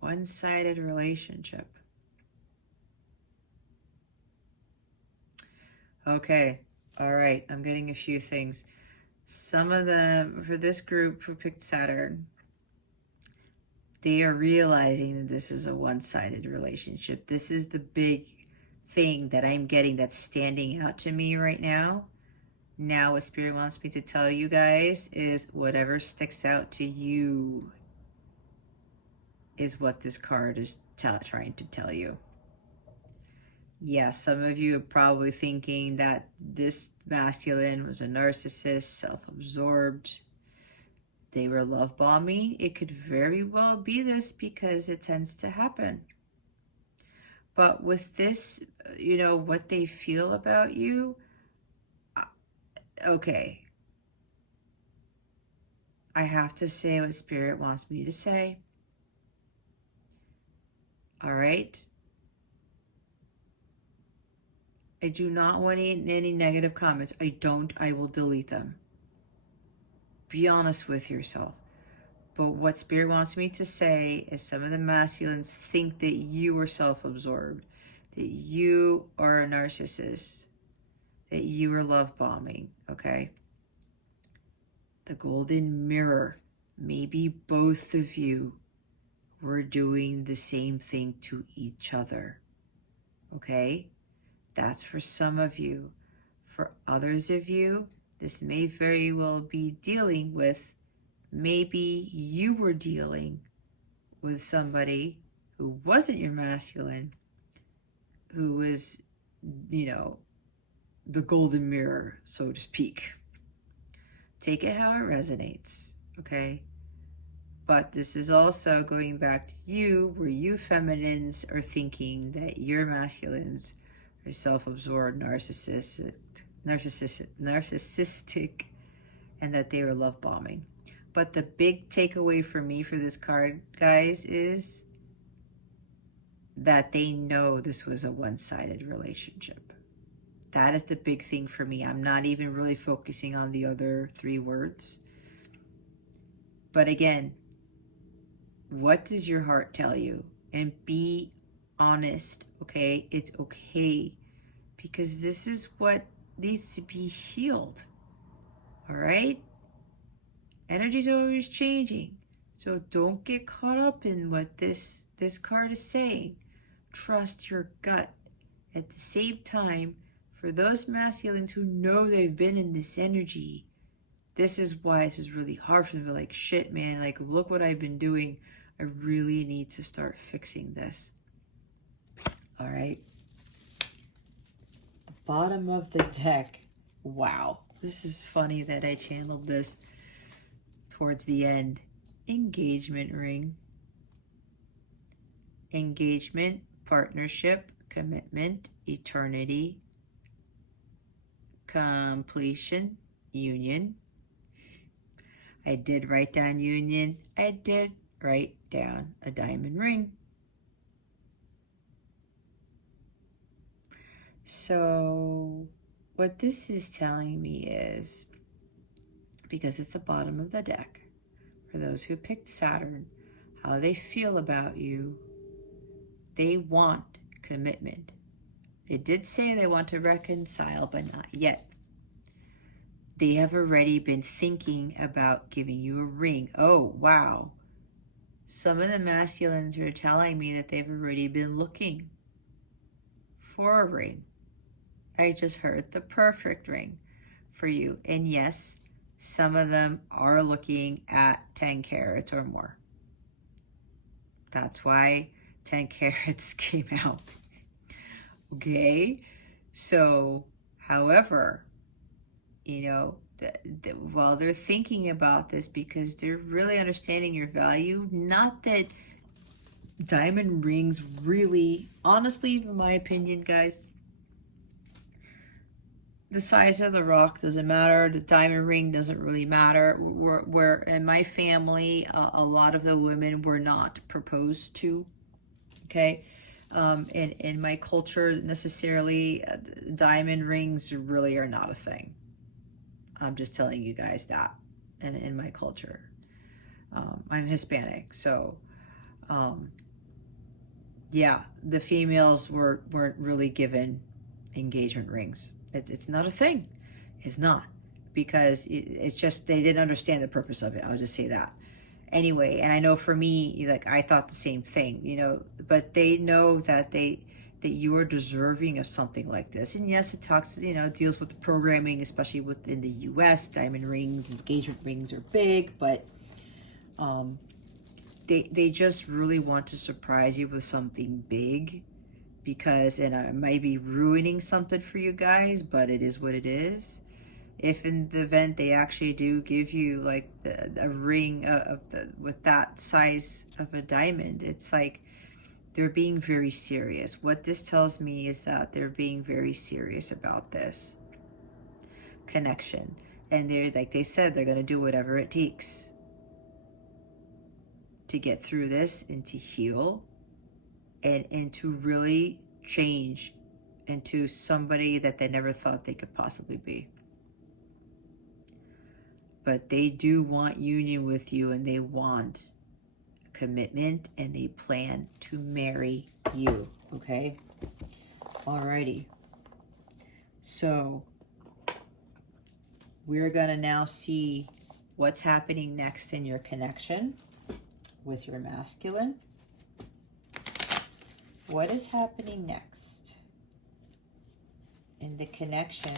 One-sided relationship. Okay. All right. I'm getting a few things. Some of them, for this group who picked Saturn, they are realizing that this is a one-sided relationship. This is the big thing that I'm getting that's standing out to me right now. Now what Spirit wants me to tell you guys is whatever sticks out to you is what this card is trying to tell you. Yeah, some of you are probably thinking that this masculine was a narcissist, self-absorbed. They were love bombing. It could very well be this because it tends to happen. But with this, you know, what they feel about you, okay. I have to say what Spirit wants me to say. All right? I do not want any negative comments. I will delete them. Be honest with yourself. But what Spirit wants me to say is some of the masculines think that you are self-absorbed, that you are a narcissist, that you are love bombing, okay? The golden mirror, maybe both of you were doing the same thing to each other, okay? That's for some of you. For others of you, this may very well be dealing with, maybe you were dealing with somebody who wasn't your masculine, who was, you know, the golden mirror, so to speak. Take it how it resonates, okay? But this is also going back to you, where you feminines are thinking that your masculines are self-absorbed, narcissistic, and that they were love bombing. But the big takeaway for me for this card, guys, is that they know this was a one-sided relationship. That is the big thing for me. I'm not even really focusing on the other three words. But again, what does your heart tell you? And be honest, okay? It's okay. Because this is what needs to be healed. All right? Energy's always changing. So don't get caught up in what this card is saying. Trust your gut. At the same time, for those masculines who know they've been in this energy, this is why this is really hard for them. They're like, shit, man, like, look what I've been doing. I really need to start fixing this. All right. The bottom of the deck. Wow. This is funny that I channeled this towards the end. Engagement ring. Engagement, partnership, commitment, eternity, completion, union. I did write down union. I did write down a diamond ring. So what this is telling me is, because it's the bottom of the deck, for those who picked Saturn, how they feel about you, they want commitment. They did say they want to reconcile, but not yet. They have already been thinking about giving you a ring. Oh, wow. Some of the masculines are telling me that they've already been looking for a ring. I just heard the perfect ring for you. And yes, some of them are looking at 10 carats or more. That's why 10 carats came out. Okay? So, however, you know, while they're thinking about this, because they're really understanding your value, not that diamond rings really, honestly, in my opinion, guys, the size of the rock doesn't matter. The diamond ring doesn't really matter. We're in my family, a lot of the women were not proposed to, okay? In my culture, necessarily, diamond rings really are not a thing. I'm just telling you guys that in my culture. I'm Hispanic, so yeah, the females weren't really given engagement rings. It's not a thing. It's not. because it's just they didn't understand the purpose of it. I'll just say that. Anyway, and I know for me, like I thought the same thing, you know, but they know that you are deserving of something like this. And yes, it talks, you know, deals with the programming, especially within the US. Diamond rings, engagement rings are big, but they just really want to surprise you with something big, because, and I might be ruining something for you guys, but it is what it is. If in the event they actually do give you like a ring with that size of a diamond, it's like they're being very serious. What this tells me is that they're being very serious about this connection, and they're, like they said, they're going to do whatever it takes to get through this and to heal and to really change into somebody that they never thought they could possibly be. But they do want union with you, and they want commitment, and they plan to marry you, okay? Alrighty. So we're gonna now see what's happening next in your connection with your masculine. What is happening next in the connection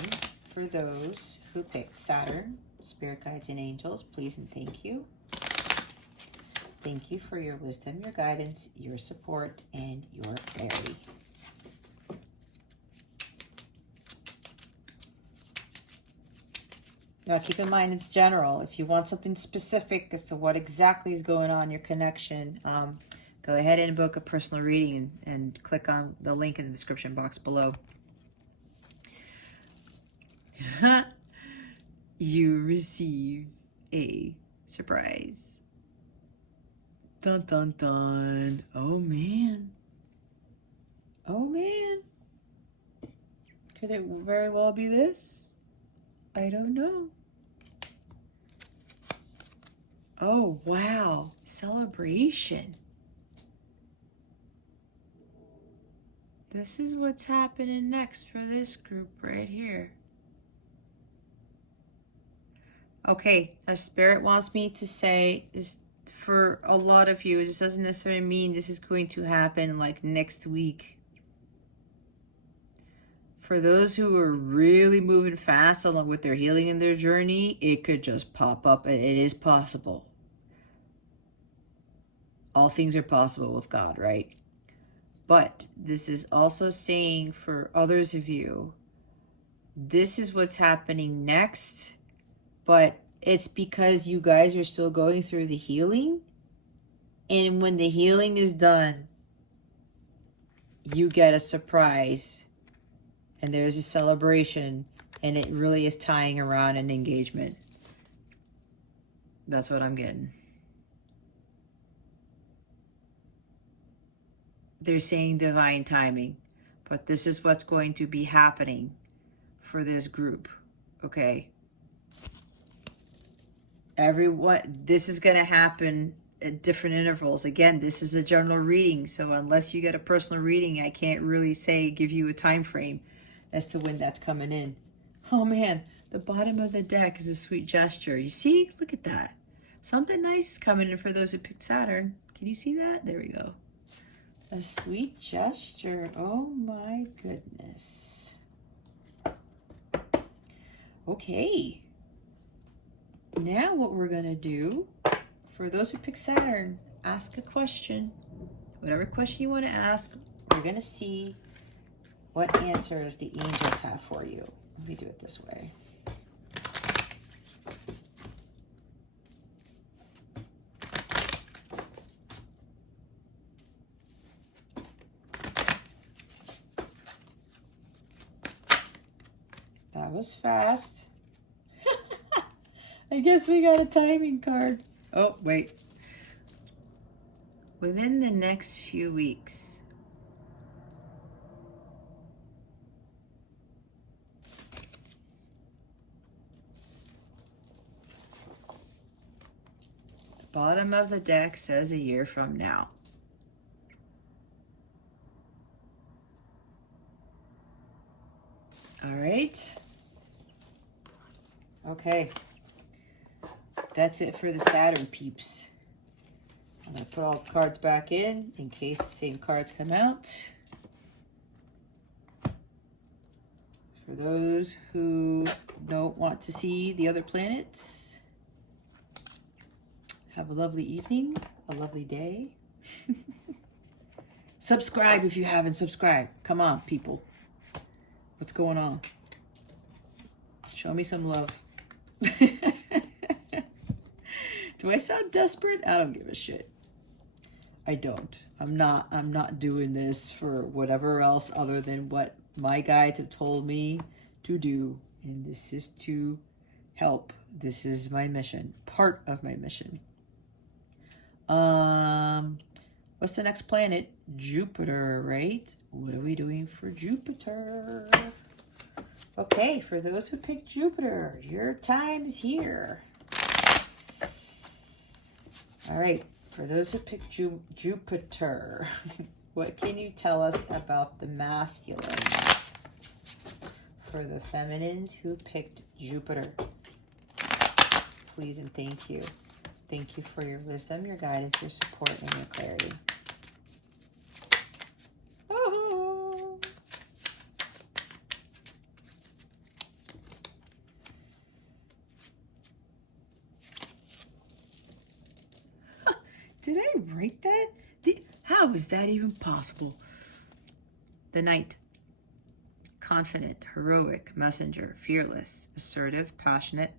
for those who picked Saturn? Spirit guides and angels, please and thank you. Thank you for your wisdom, your guidance, your support, and your clarity. Now keep in mind it's general. If you want something specific as to what exactly is going on in your connection, go ahead and book a personal reading and click on the link in the description box below. You receive a surprise. Dun dun dun. Oh man. Oh man. Could it very well be this? I don't know. Oh wow. Celebration. This is what's happening next for this group right here. Okay, a spirit wants me to say this for a lot of you. It just doesn't necessarily mean this is going to happen like next week. For those who are really moving fast along with their healing and their journey, it could just pop up. It is possible. All things are possible with God, right? But this is also saying for others of you, this is what's happening next. But it's because you guys are still going through the healing. And when the healing is done, you get a surprise. And there's a celebration. And it really is tying around an engagement. That's what I'm getting. They're saying divine timing. But this is what's going to be happening for this group. Okay? Everyone, this is going to happen at different intervals. Again, this is a general reading, so unless you get a personal reading, I can't really give you a time frame as to when that's coming in. Oh man, the bottom of the deck is a sweet gesture. You see? Look at that. Something nice is coming in for those who picked Saturn. Can you see that? There we go. A sweet gesture. Oh my goodness. Okay. Now what we're going to do, for those who pick Saturn, ask a question. Whatever question you want to ask, we're going to see what answers the angels have for you. Let me do it this way. That was fast. I guess we got a timing card. Oh, wait. Within the next few weeks, the bottom of the deck says a year from now. All right. Okay. That's it for the Saturn peeps. I'm going to put all the cards back in case the same cards come out. For those who don't want to see the other planets, have a lovely evening, a lovely day. Subscribe if you haven't subscribed. Come on, people. What's going on? Show me some love. Do I sound desperate? I don't give a shit. I don't. I'm not doing this for whatever else other than what my guides have told me to do. And this is to help. This is my mission. Part of my mission. What's the next planet? Jupiter, right? What are we doing for Jupiter? Okay, for those who picked Jupiter, your time is here. All right, for those who picked Jupiter, what can you tell us about the masculines? For the feminines who picked Jupiter, please and thank you. Thank you for your wisdom, your guidance, your support, and your clarity. Oh. Did I write that? How is that even possible? The Knight. Confident, heroic, messenger, fearless, assertive, passionate,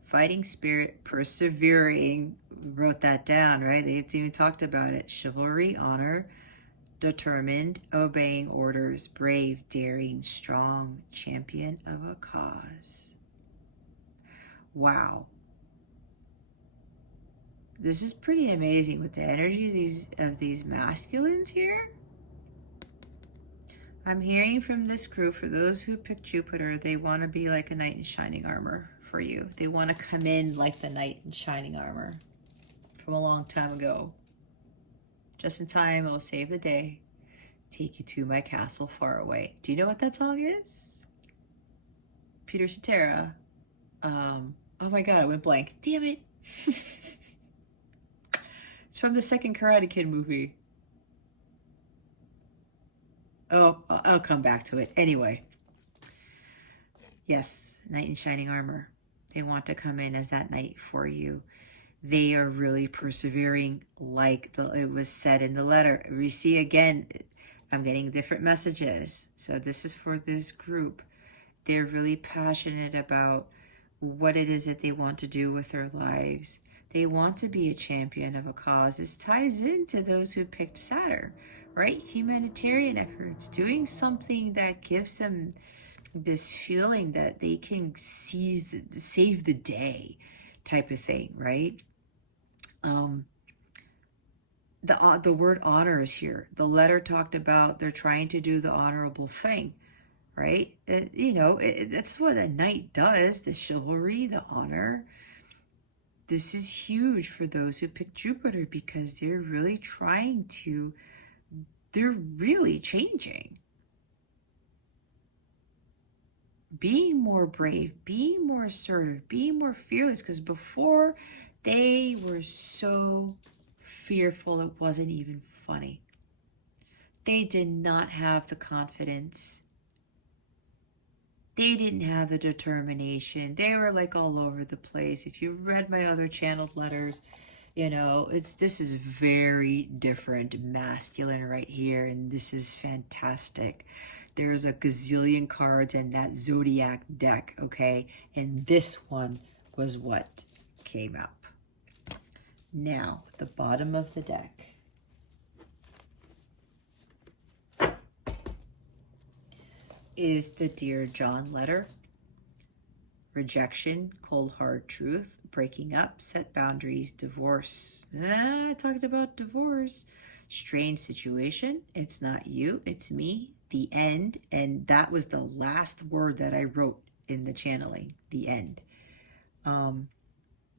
fighting spirit, persevering. Wrote that down, right? They even talked about it. Chivalry, honor, determined, obeying orders, brave, daring, strong, champion of a cause. Wow. This is pretty amazing with the energy of these masculines here. I'm hearing from this group, for those who picked Jupiter, they want to be like a knight in shining armor for you. They want to come in like the knight in shining armor from a long time ago. Just in time, I'll save the day. Take you to my castle far away. Do you know what that song is? Peter Cetera. Oh my God, I went blank. Damn it. It's from the second Karate Kid movie. Oh, I'll come back to it. Anyway. Yes, knight in shining armor. They want to come in as that knight for you. They are really persevering, like it was said in the letter. We see again, I'm getting different messages. So this is for this group. They're really passionate about what it is that they want to do with their lives. They want to be a champion of a cause. This ties into those who picked Saturn, right? Humanitarian efforts, doing something that gives them this feeling that they can save the day type of thing, right? The word honor is here. The letter talked about they're trying to do the honorable thing, right? That's what a knight does, the chivalry, the honor. This is huge for those who pick Jupiter because they're really they're really changing. Being more brave, being more assertive, being more fearless, because before they were so fearful it wasn't even funny. They did not have the confidence. They didn't have the determination. They were like all over the place. If you read my other channeled letters, this is very different masculine right here, and this is fantastic. There's a gazillion cards in that zodiac deck, okay? And this one was what came up. Now, the bottom of the deck. Is the Dear John letter. Rejection, cold hard truth, breaking up, set boundaries, divorce. I talked about divorce. Strange situation. It's not you, it's me. The end. And that was the last word that I wrote in the channeling. The end.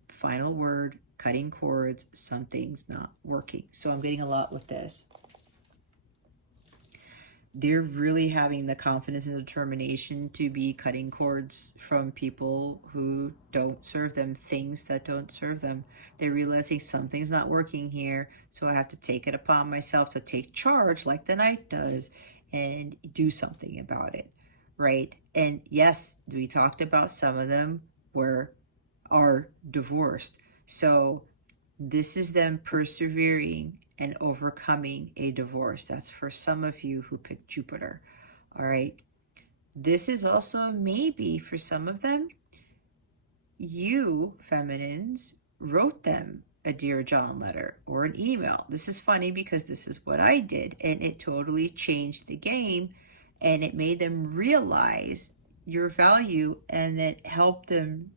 Final word, cutting cords, something's not working. So I'm getting a lot with this. they're really having the confidence and determination to be cutting cords from people who don't serve them, things that don't serve them. They're realizing something's not working here, so I have to take it upon myself to take charge like the Knight does and do something about it, right? And yes, we talked about some of them are divorced. So this is them persevering and overcoming a divorce. That's for some of you who picked Jupiter. All right. This is also maybe for some of them, you feminines wrote them a Dear John letter or an email. This is funny because this is what I did, and it totally changed the game, and it made them realize your value, and it helped them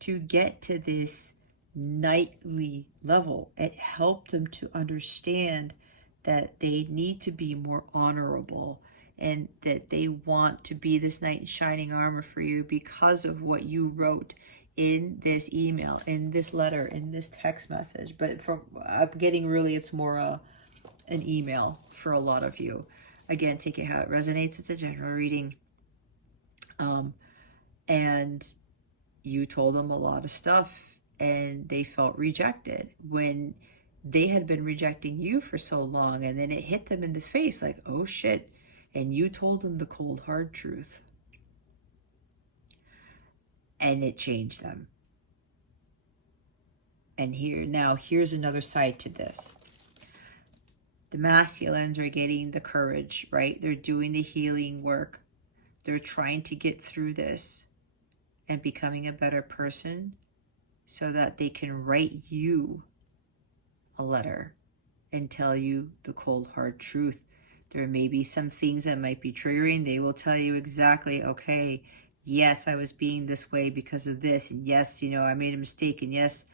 to get to this knightly level. It helped them to understand that they need to be more honorable and that they want to be this knight in shining armor for you because of what you wrote in this email, in this letter, in this text message. But from I'm getting really, it's more an email for a lot of you. Again, take it how it resonates. It's a general reading. And you told them a lot of stuff and they felt rejected when they had been rejecting you for so long, and then it hit them in the face like, oh shit, and you told them the cold hard truth, and it changed them. And here's another side to this. The masculines are getting the courage, right? They're doing the healing work. They're trying to get through this and becoming a better person so that they can write you a letter and tell you the cold hard truth. There may be some things that might be triggering. They will tell you exactly, okay, yes, I was being this way because of this, and yes, you know, I made a mistake, and yes,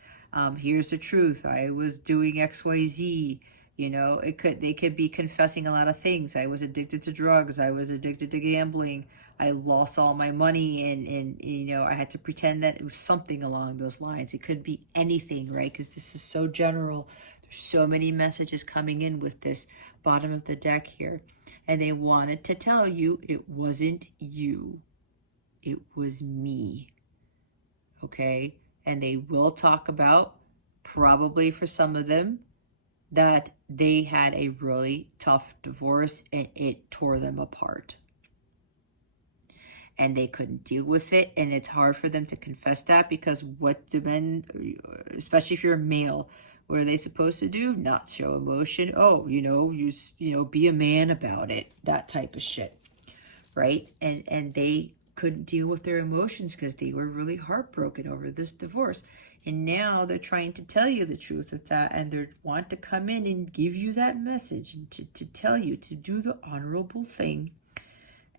here's the truth, I was doing XYZ. You know, they could be confessing a lot of things. I was addicted to drugs, I was addicted to gambling, I lost all my money, and you know, I had to pretend that it was something along those lines. It could be anything, right? Because this is so general. There's so many messages coming in with this bottom of the deck here. And they wanted to tell you it wasn't you. It was me. Okay? And they will talk about, probably for some of them, that they had a really tough divorce and it tore them apart. And they couldn't deal with it, and it's hard for them to confess that, because what do men, especially if you're a male, what are they supposed to do? Not show emotion. Oh, you know, be a man about it. That type of shit, right? And they couldn't deal with their emotions because they were really heartbroken over this divorce. And now they're trying to tell you the truth of that, and they want to come in and give you that message and to tell you to do the honorable thing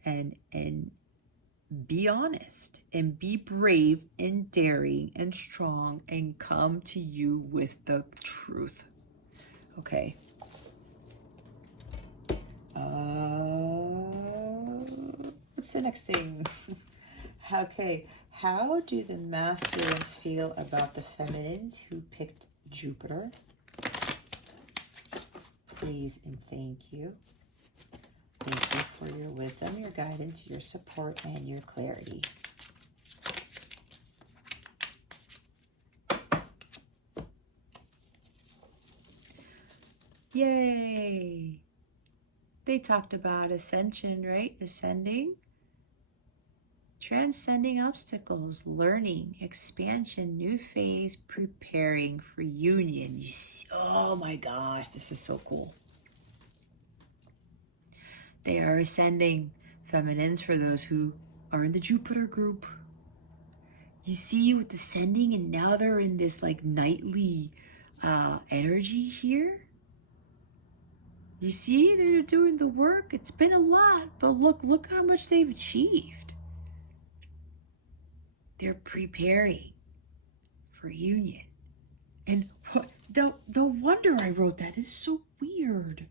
and be honest and be brave and daring and strong and come to you with the truth. Okay. What's the next thing? Okay. How do the masculines feel about the feminines who picked Jupiter? Please and thank you. Thank you for your wisdom, your guidance, your support, and your clarity. Yay! They talked about ascension, right? Ascending. Transcending obstacles, learning, expansion, new phase, preparing for union. You see, oh my gosh, this is so cool. They are ascending. Feminines for those who are in the Jupiter group. You see with ascending, and now they're in this like knightly energy here. You see, they're doing the work. It's been a lot, but look how much they've achieved. They're preparing for union. And no wonder I wrote that. It's so weird.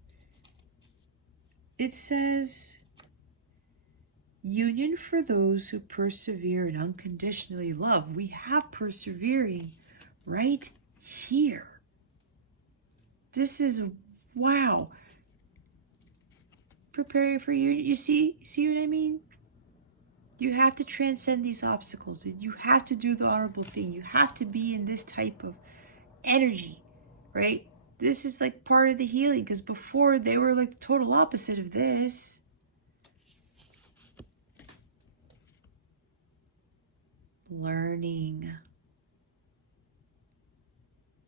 It says, union for those who persevere and unconditionally love. We have persevering right here. This is, wow. preparing for you. You see what I mean? You have to transcend these obstacles. You have to do the honorable thing. You have to be in this type of energy, right? This is like part of the healing, because before they were like the total opposite of this. Learning.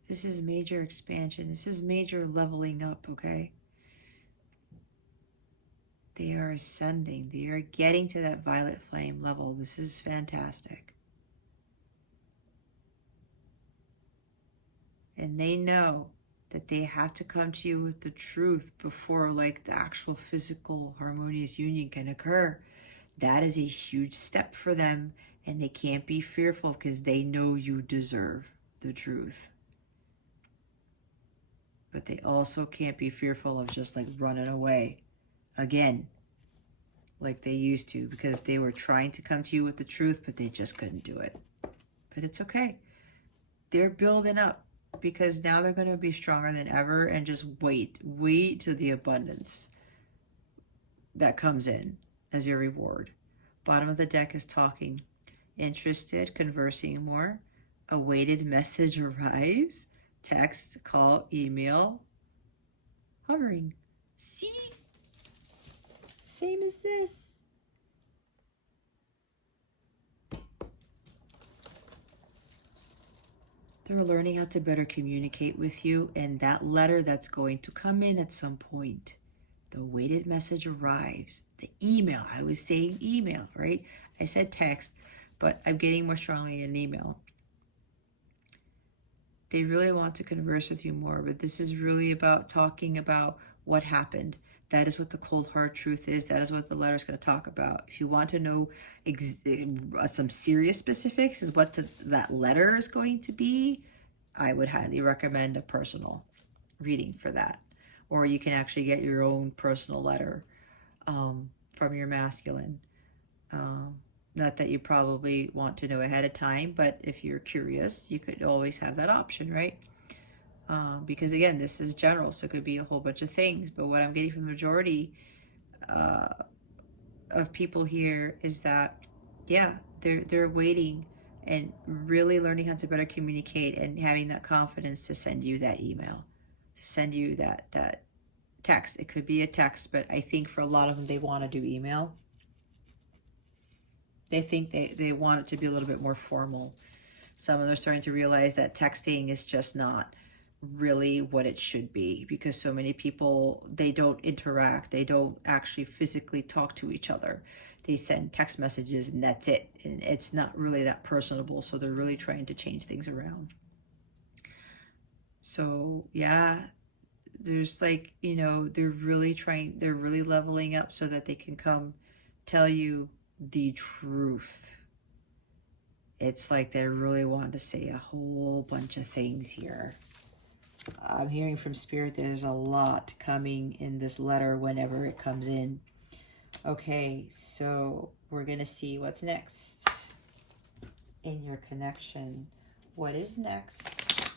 This is major expansion. This is major leveling up, okay? They are ascending. They are getting to that violet flame level. This is fantastic. And they know that they have to come to you with the truth before like the actual physical harmonious union can occur. That is a huge step for them, and they can't be fearful because they know you deserve the truth. But they also can't be fearful of just like running away again like they used to, because they were trying to come to you with the truth, but they just couldn't do it. But it's okay. They're building up, because now they're going to be stronger than ever, and just wait to the abundance that comes in as your reward. Bottom of the deck is talking. Interested, conversing more. Awaited message arrives. Text, call, email. Hovering. See? It's the same as this. They're learning how to better communicate with you, and that letter that's going to come in at some point. The awaited message arrives. The email. I was saying email, right? I said text, but I'm getting more strongly an email. They really want to converse with you more, but this is really about talking about what happened. That is what the cold hard truth is. That is what the letter is going to talk about. If you want to know some serious specifics is what that letter is going to be, I would highly recommend a personal reading for that. Or you can actually get your own personal letter from your masculine. Not that you probably want to know ahead of time, but if you're curious, you could always have that option, right? Because again, this is general, so it could be a whole bunch of things. But what I'm getting from the majority of people here is that, yeah, they're waiting and really learning how to better communicate, and having that confidence to send you that email, to send you that text. It could be a text, but I think for a lot of them, they want to do email. They think they want it to be a little bit more formal. Some of them are starting to realize that texting is just not really what it should be, because so many people, they don't interact. They don't actually physically talk to each other. They send text messages and that's it. And it's not really that personable. So they're really trying to change things around. So yeah, there's like, you know, they're really leveling up so that they can come tell you the truth. It's like they really want to say a whole bunch of things here. I'm hearing from Spirit there's a lot coming in this letter whenever it comes in. Okay, so we're going to see what's next in your connection. What is next?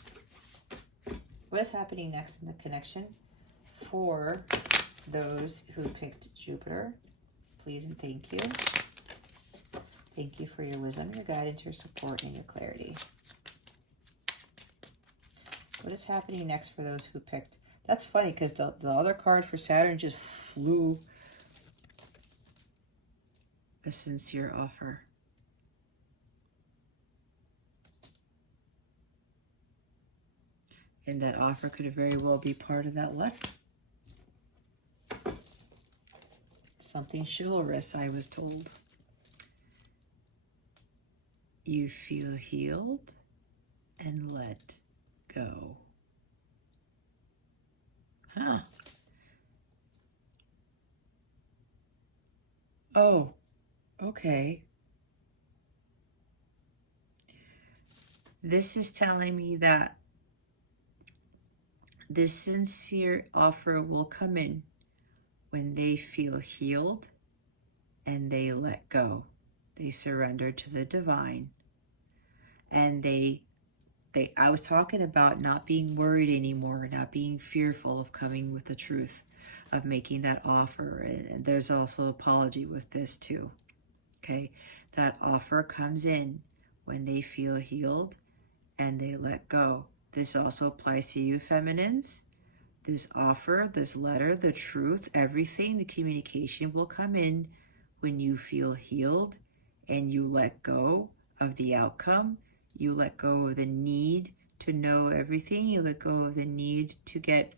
What is happening next in the connection for those who picked Jupiter? Please and thank you. Thank you for your wisdom, your guidance, your support, and your clarity. What is happening next for those who picked? That's funny, because the other card for Saturn just flew. A sincere offer. And that offer could very well be part of that letter. Something chivalrous, I was told. You feel healed and let go. Huh. Oh, okay. This is telling me that this sincere offer will come in when they feel healed and they let go. They surrender to the divine. And I was talking about not being worried anymore, not being fearful of coming with the truth. of making that offer. And there's also apology with this too. Okay, that offer comes in when they feel healed and they let go. This also applies to you feminines. This offer, this letter, the truth, everything, the communication will come in when you feel healed and you let go of the outcome. You let go of the need to know everything. You let go of the need to get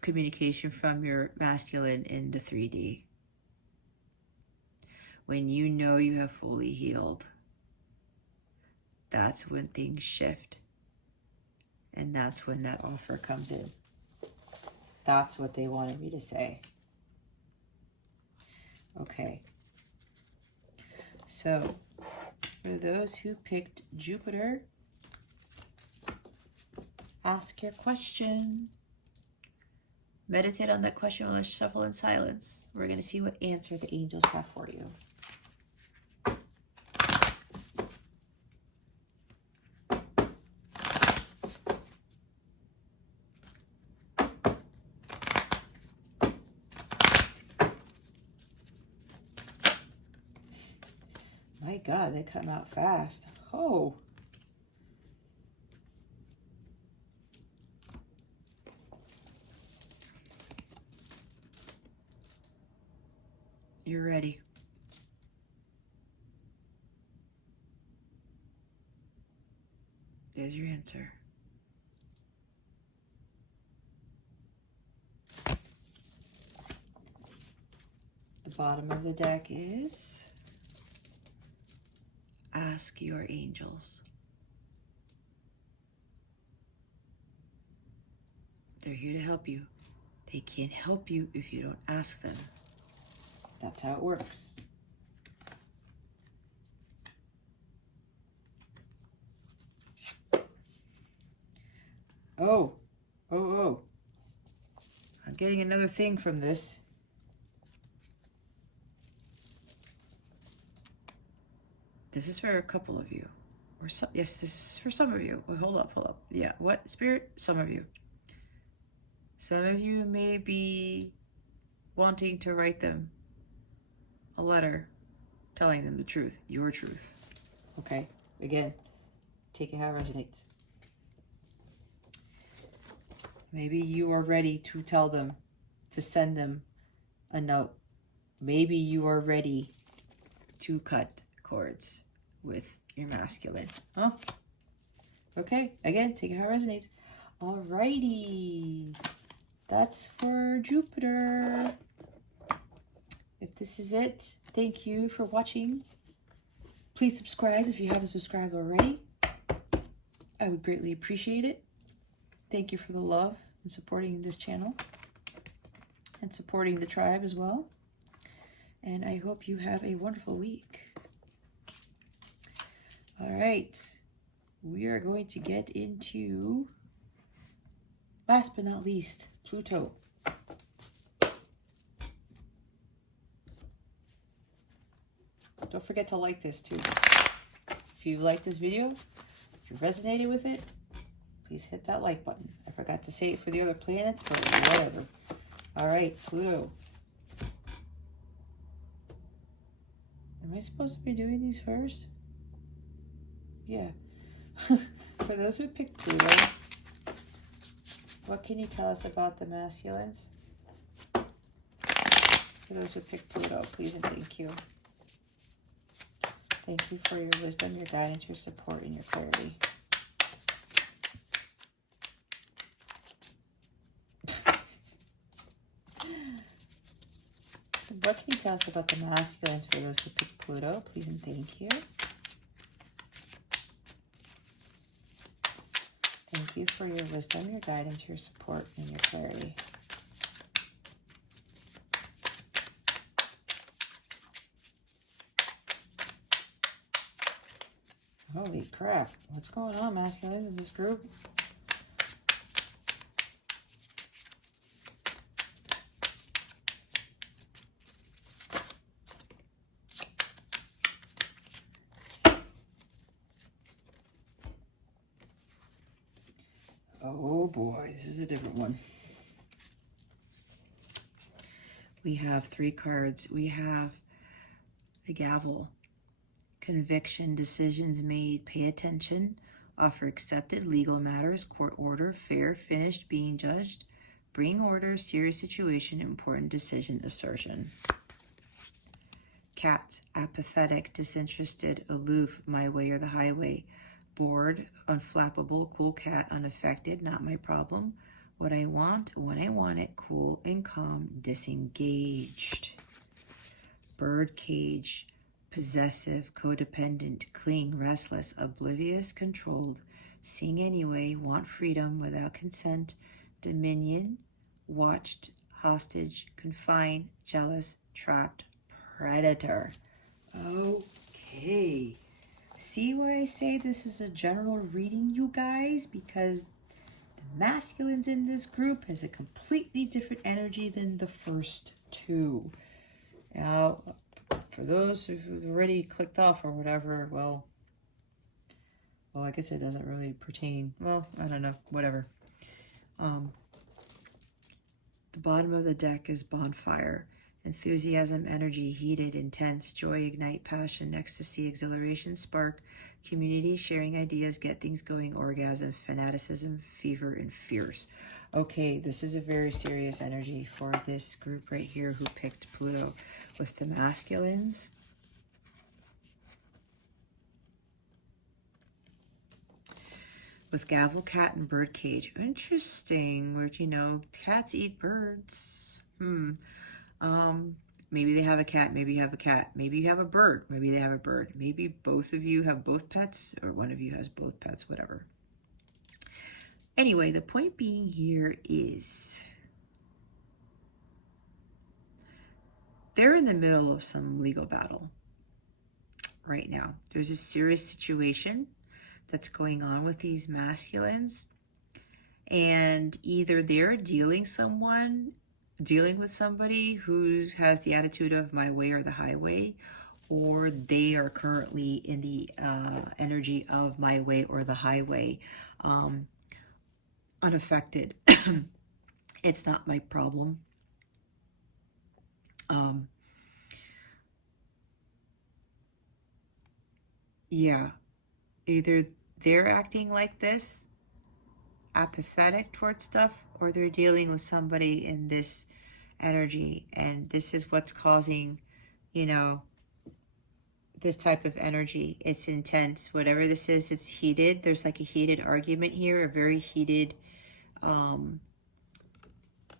communication from your masculine into 3D. When you know you have fully healed, that's when things shift. And that's when that offer comes in. That's what they wanted me to say. Okay. So, for those who picked Jupiter, ask your question. Meditate on that question while I shuffle in silence. We're going to see what answer the angels have for you. My God, they come out fast. Oh. You're ready. There's your answer. The bottom of the deck is ask your angels. They're here to help you. They can't help you if you don't ask them. That's how it works. Oh. I'm getting another thing from this. This is for a couple of you. Or some, yes, this is for some of you. Wait, hold up. Yeah, what? Spirit? Some of you. Some of you may be wanting to write them a letter telling them the truth, your truth. Okay? Again, take it how it resonates. Maybe you are ready to tell them, to send them a note. Maybe you are ready to cut cords with your masculine. Huh? Okay, again, take it how it resonates. Alrighty. That's for Jupiter. If this is it, thank you for watching. Please subscribe if you haven't subscribed already. I would greatly appreciate it. Thank you for the love and supporting this channel and supporting the tribe as well. And I hope you have a wonderful week. All right, we are going to get into, last but not least, Pluto. Don't forget to like this too. If you like this video, if you resonated with it, please hit that like button. I forgot to say it for the other planets, but whatever. All right, Pluto. Am I supposed to be doing these first? Yeah. For those who picked Pluto, what can you tell us about the masculines? For those who picked Pluto, please and thank you. Thank you for your wisdom, your guidance, your support, and your clarity. What can you tell us about the masculines for those who picked Pluto? Please and thank you. Thank you for your wisdom, your guidance, your support, and your clarity. Holy crap. What's going on, masculine, in this group? Oh boy, this is a different one. We have 3 cards. We have the gavel. Conviction, decisions made, pay attention, offer accepted, legal matters, court order, fair, finished, being judged, bring order, serious situation, important decision, assertion. Cat, apathetic, disinterested, aloof, my way or the highway, bored, unflappable, cool cat, unaffected, not my problem, what I want, when I want it, cool and calm, disengaged. Bird cage, possessive, codependent, cling, restless, oblivious, controlled, sing anyway, want freedom without consent, dominion, watched, hostage, confined, jealous, trapped, predator. Okay. See why I say this is a general reading, you guys? Because the masculines in this group has a completely different energy than the first 2. Now, for those who've already clicked off or whatever, well, I guess it doesn't really pertain. Well, I don't know, whatever. The bottom of the deck is bonfire. Enthusiasm, energy, heated, intense, joy, ignite, passion, ecstasy, exhilaration, spark, community, sharing ideas, get things going, orgasm, fanaticism, fever, and fierce. Okay, this is a very serious energy for this group right here who picked Pluto. With the masculines, with gavel, cat, and bird cage. Interesting, where, you know, cats eat birds. Maybe they have a cat, maybe you have a cat, maybe you have a bird, maybe they have a bird, maybe both of you have both pets, or one of you has both pets, whatever. Anyway, the point being here is they're in the middle of some legal battle right now. There's a serious situation that's going on with these masculines, and either they're dealing with somebody who has the attitude of my way or the highway, or they are currently in the energy of my way or the highway, unaffected. It's not my problem. Yeah, either they're acting like this, apathetic towards stuff, or they're dealing with somebody in this energy, and this is what's causing, you know, this type of energy. It's intense. Whatever this is, it's heated. There's like a heated argument here, a very heated,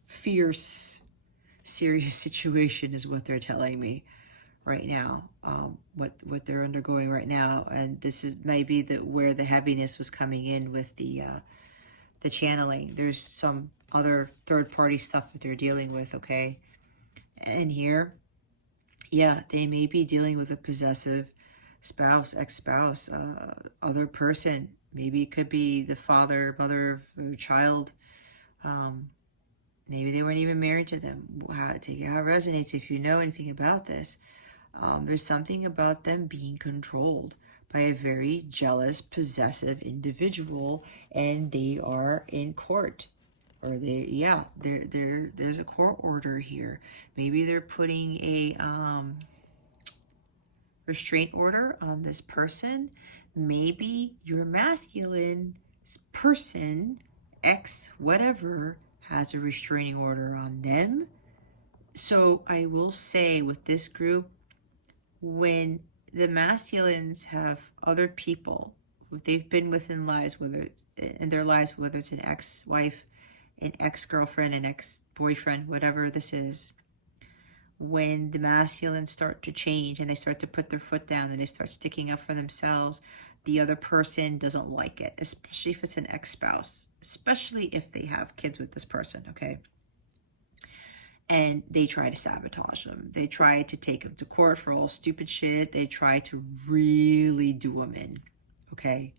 fierce, serious situation is what they're telling me right now, what they're undergoing right now. And this is maybe where the heaviness was coming in with the channeling. There's some other third-party stuff that they're dealing with, okay? And here, yeah, they may be dealing with a possessive spouse, ex-spouse, other person. Maybe it could be the father, mother of a child. Maybe they weren't even married to them. Take it how it resonates if you know anything about this. There's something about them being controlled by a very jealous, possessive individual, and they are in court. Or there's a court order here. Maybe they're putting a restraint order on this person. Maybe your masculine person, ex whatever, has a restraining order on them. So I will say with this group, when the masculines have other people they've been within lives, whether it's an ex-wife, an ex-girlfriend, an ex-boyfriend, whatever this is, when the masculines start to change and they start to put their foot down and they start sticking up for themselves, the other person doesn't like it, especially if it's an ex-spouse, especially if they have kids with this person, okay? And they try to sabotage them. They try to take them to court for all stupid shit. They try to really do them in, okay?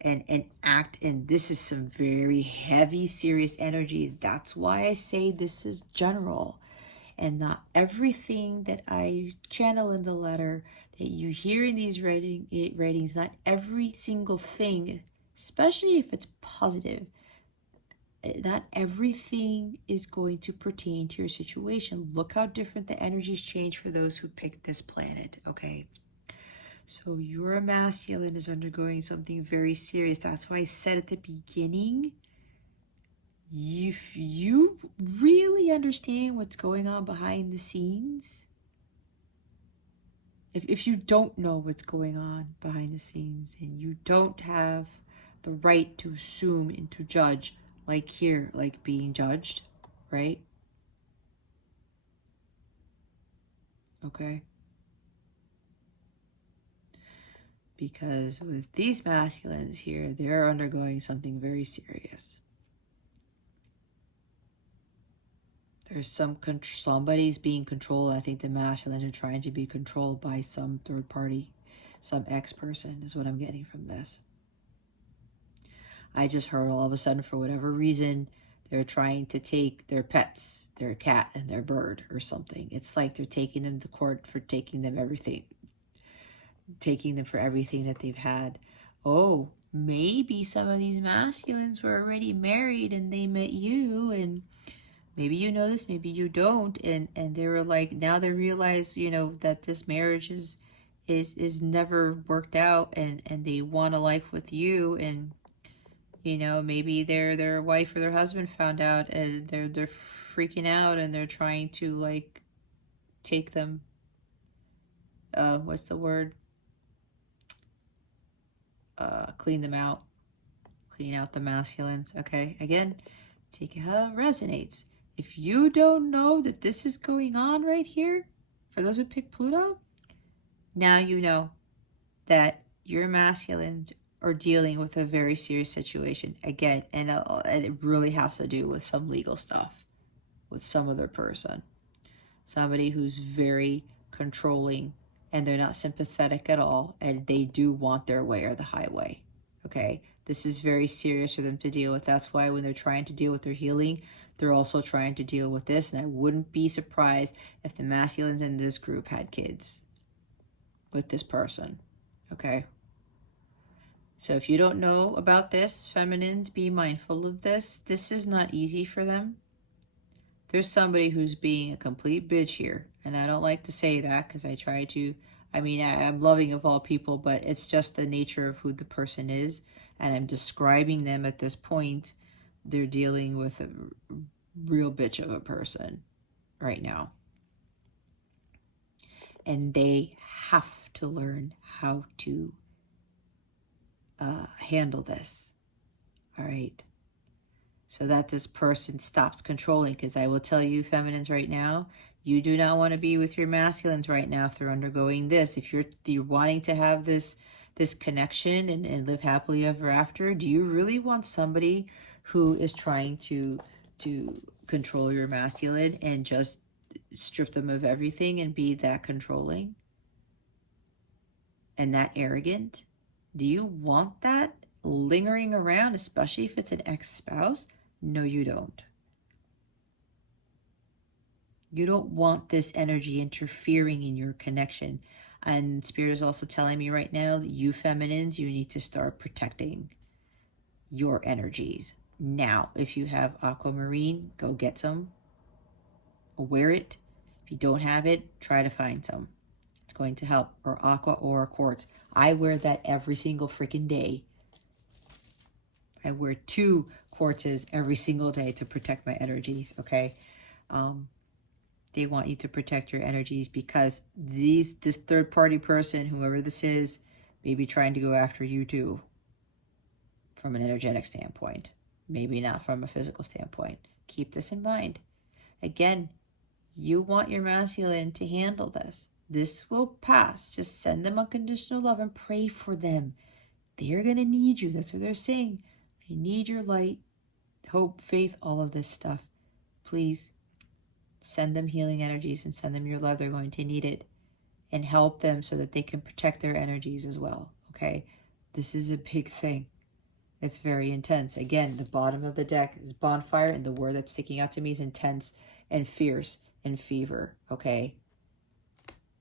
And act, and this is some very heavy, serious energies. That's why I say this is general. And not everything that I channel in the letter that you hear in these writings, not every single thing, especially if it's positive, not everything is going to pertain to your situation. Look how different the energies change for those who picked this planet, okay? So your masculine is undergoing something very serious. That's why I said at the beginning, if you really understand what's going on behind the scenes, if you don't know what's going on behind the scenes and you don't have the right to assume and to judge, like here, like being judged, right? Okay. Because with these masculines here, they're undergoing something very serious. There's somebody's being controlled. I think the masculines are trying to be controlled by some third party, some ex-person is what I'm getting from this. I just heard all of a sudden, for whatever reason, they're trying to take their pets, their cat and their bird or something. It's like they're taking them to court for taking them for everything that they've had. Oh, maybe some of these masculines were already married and they met you, and maybe you know this, maybe you don't, and they were like, now they realize, you know, that this marriage is never worked out, and they want a life with you, and you know, maybe their wife or their husband found out, and they're freaking out, and they're trying to like take them, what's the word, clean them out, clean out the masculines. Okay, again, take it how it resonates. If you don't know that this is going on right here, for those who pick Pluto, now you know that your masculines are dealing with a very serious situation. Again, and it really has to do with some legal stuff, with some other person. Somebody who's very controlling, and they're not sympathetic at all, and they do want their way or the highway. Okay? This is very serious for them to deal with. That's why when they're trying to deal with their healing, they're also trying to deal with this. And I wouldn't be surprised if the masculines in this group had kids with this person. Okay? So if you don't know about this, feminines, be mindful of this. This is not easy for them. There's somebody who's being a complete bitch here. And I don't like to say that because I try to, I mean, I'm loving of all people, but it's just the nature of who the person is. And I'm describing them at this point. They're dealing with a real bitch of a person right now. And they have to learn how to handle this. All right. So that this person stops controlling. Because I will tell you, feminines, right now, you do not want to be with your masculines right now if they're undergoing this. If you're wanting to have this connection and live happily ever after, do you really want somebody who is trying to control your masculine and just strip them of everything and be that controlling and that arrogant? Do you want that lingering around, especially if it's an ex-spouse? No, you don't. You don't want this energy interfering in your connection. And Spirit is also telling me right now that you feminines, you need to start protecting your energies. Now, if you have aquamarine, go get some. Wear it. If you don't have it, try to find some. It's going to help. Or aqua or quartz. I wear that every single freaking day. I wear 2 quartzes every single day to protect my energies, okay? They want you to protect your energies because this third-party person, whoever this is, may be trying to go after you too from an energetic standpoint. Maybe not from a physical standpoint. Keep this in mind. Again, you want your masculine to handle this. This will pass. Just send them unconditional love and pray for them. They're going to need you. That's what they're saying. They need your light, hope, faith, all of this stuff. Please send them healing energies and send them your love. They're going to need it. And help them so that they can protect their energies as well. Okay? This is a big thing. It's very intense. Again, the bottom of the deck is bonfire, and the word that's sticking out to me is intense and fierce and fever. Okay?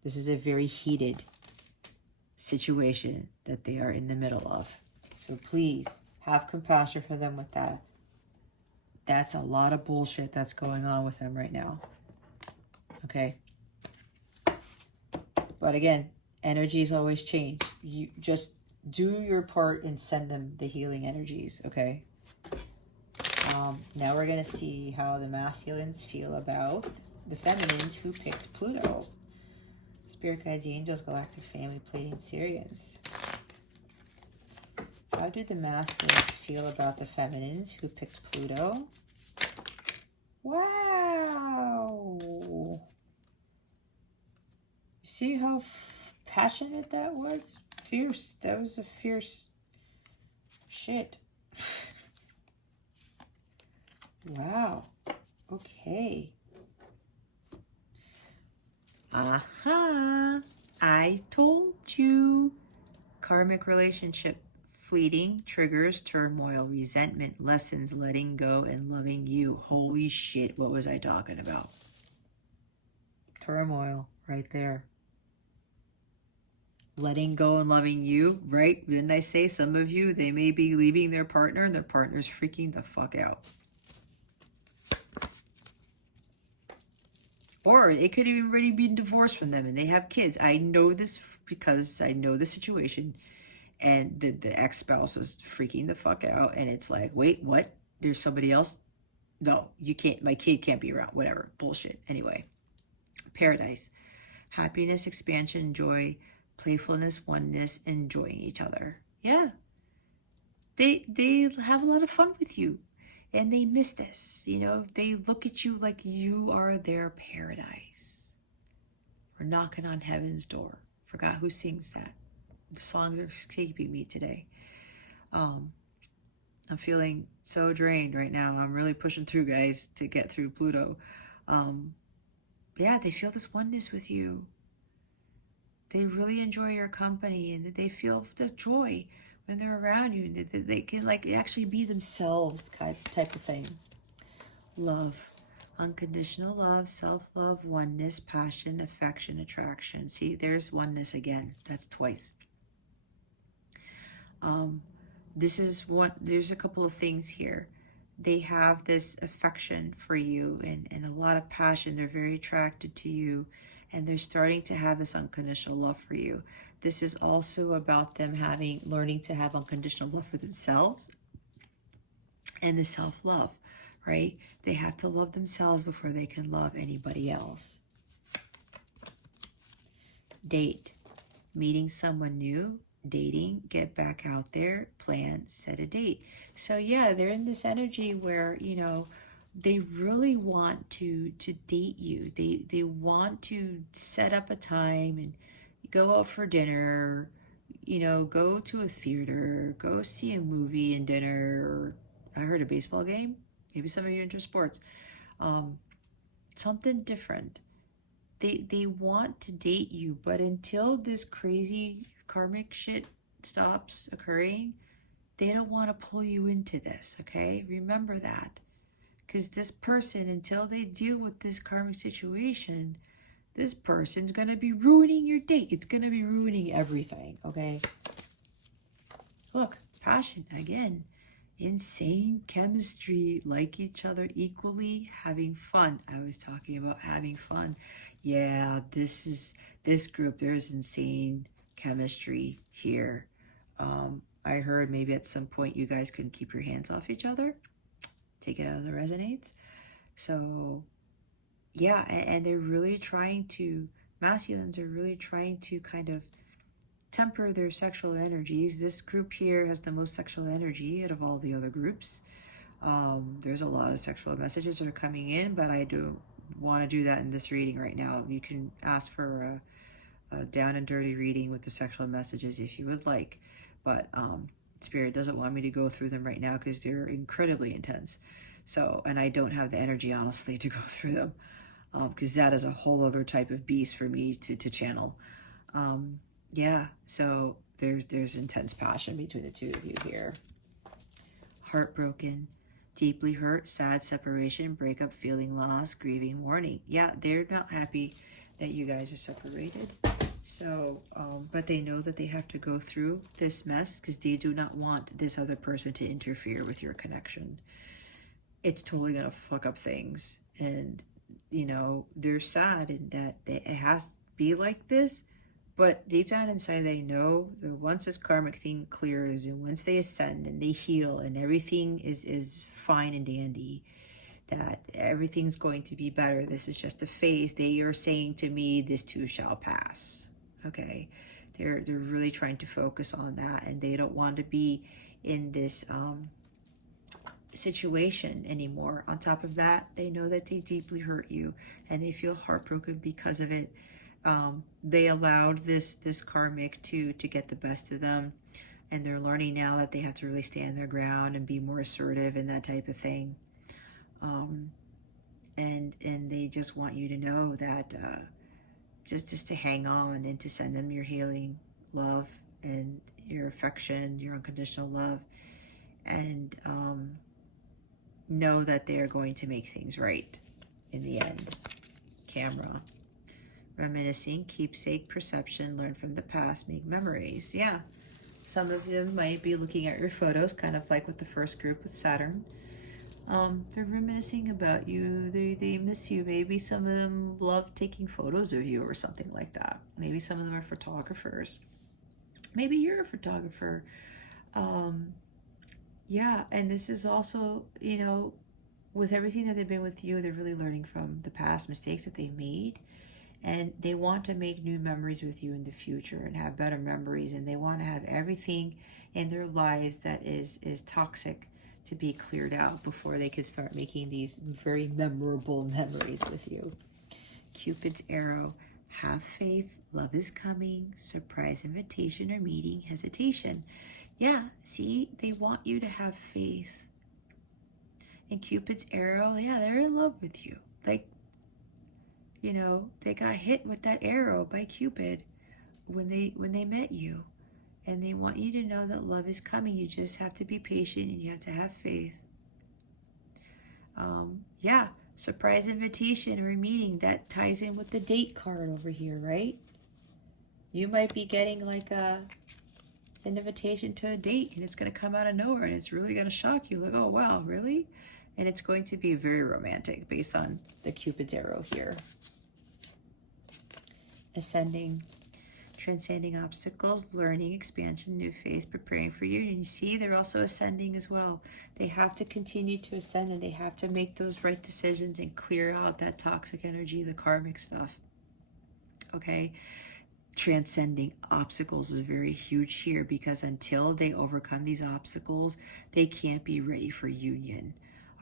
This is a very heated situation that they are in the middle of. So please have compassion for them with that. That's a lot of bullshit that's going on with them right now. Okay? But again, energies always change. You just do your part and send them the healing energies, okay? Now we're going to see how the masculines feel about the feminines who picked Pluto. Spirit guides, angels, galactic family, Pleiadian Sirians. How do the masculines feel about the feminines who picked Pluto? Wow! See how passionate that was? Fierce. That was a fierce shit. Wow. Okay. Aha. I told you. Karmic relationship. Fleeting. Triggers. Turmoil. Resentment. Lessons. Letting go and loving you. Holy shit. What was I talking about? Turmoil. Right there. Letting go and loving you, right? Didn't I say some of you, they may be leaving their partner and their partner's freaking the fuck out. Or it could even already be divorced from them and they have kids. I know this because I know the situation. And the ex-spouse is freaking the fuck out. And it's like, wait, what? There's somebody else? No, you can't. My kid can't be around. Whatever. Bullshit. Anyway. Paradise. Happiness, expansion, joy, playfulness, oneness, enjoying each other. Yeah. They have a lot of fun with you. And they miss this. You know, they look at you like you are their paradise. We're knocking on heaven's door. Forgot who sings that. The songs are escaping me today. I'm feeling so drained right now. I'm really pushing through, guys, to get through Pluto. Yeah, they feel this oneness with you. They really enjoy your company and they feel the joy when they're around you. And they can like actually be themselves type of thing. Love. Unconditional love, self-love, oneness, passion, affection, attraction. See, there's oneness again. That's twice. This is what, there's a couple of things here. They have this affection for you and a lot of passion. They're very attracted to you and they're starting to have this unconditional love for you. This is also about them learning to have unconditional love for themselves and the self-love, right? They have to love themselves before they can love anybody else. Date. Meeting someone new. Dating, get back out there, plan, set a date. So yeah, they're in this energy where, you know, they really want to date you. They want to set up a time and go out for dinner, you know, go to a theater, go see a movie and dinner, or I heard a baseball game. Maybe some of you are into sports. Something different. They want to date you, but until this crazy karmic shit stops occurring, they don't want to pull you into this, okay? Remember that. Because this person, until they deal with this karmic situation, this person's going to be ruining your date. It's going to be ruining everything, okay? Look, passion, again. Insane chemistry, like each other equally, having fun. I was talking about having fun. Yeah, this group, there's insane chemistry here. I heard maybe at some point you guys couldn't keep your hands off each other. Take it out of the resonates. So yeah, and they're really trying to, masculines are really trying to kind of temper their sexual energies. This group here has the most sexual energy out of all the other groups. There's a lot of sexual messages that are coming in, but I don't want to do that in this reading right now. You can ask for a down and dirty reading with the sexual messages if you would like, but Spirit doesn't want me to go through them right now because they're incredibly intense. So, and I don't have the energy, honestly, to go through them because that is a whole other type of beast for me to channel. Yeah, so there's intense passion between the two of you here. Heartbroken, deeply hurt, sad separation, breakup, feeling lost, grieving, warning. Yeah, they're not happy that you guys are separated. So, but they know that they have to go through this mess because they do not want this other person to interfere with your connection. it's totally gonna fuck up things. And, you know, they're sad and that it has to be like this. But deep down inside, they know that once this karmic thing clears and once they ascend and they heal and everything is fine and dandy, that everything's going to be better. This is just a phase. They are saying to me, this too shall pass. Okay, they're really trying to focus on that, and they don't want to be in this situation anymore. On top of that, they know that they deeply hurt you, and they feel heartbroken because of it. They allowed this karmic to get the best of them, and they're learning now that they have to really stand their ground and be more assertive and that type of thing. And they just want you to know that just to hang on and to send them your healing love and your affection, your unconditional love, and know that they are going to make things right in the end. Camera. Reminiscing, keepsake, perception, learn from the past, make memories. Yeah, some of them might be looking at your photos, kind of like with the first group with Saturn. They're reminiscing about you. They miss you. Maybe some of them love taking photos of you or something like that. Maybe some of them are photographers. Maybe you're a photographer. Yeah, and this is also, you know, with everything that they've been with you, they're really learning from the past mistakes that they made. And they want to make new memories with you in the future and have better memories. And they want to have everything in their lives that is toxic to be cleared out before they could start making these very memorable memories with you. Cupid's arrow. Have faith. Love is coming. Surprise invitation or meeting. Hesitation. Yeah, see, they want you to have faith. And Cupid's arrow, yeah, they're in love with you. Like, you know, they got hit with that arrow by Cupid when they met you. And they want you to know that love is coming. You just have to be patient and you have to have faith. Yeah, surprise invitation or a meeting. That ties in with the date card over here, right? You might be getting like an invitation to a date and it's going to come out of nowhere and it's really going to shock you. Like, oh, wow, really? And it's going to be very romantic based on the Cupid's arrow here. Ascending, transcending obstacles, learning, expansion, new phase, preparing for union. You see, they're also ascending as well. They have to continue to ascend and they have to make those right decisions and clear out that toxic energy, the karmic stuff. Okay? Transcending obstacles is very huge here because until they overcome these obstacles, they can't be ready for union.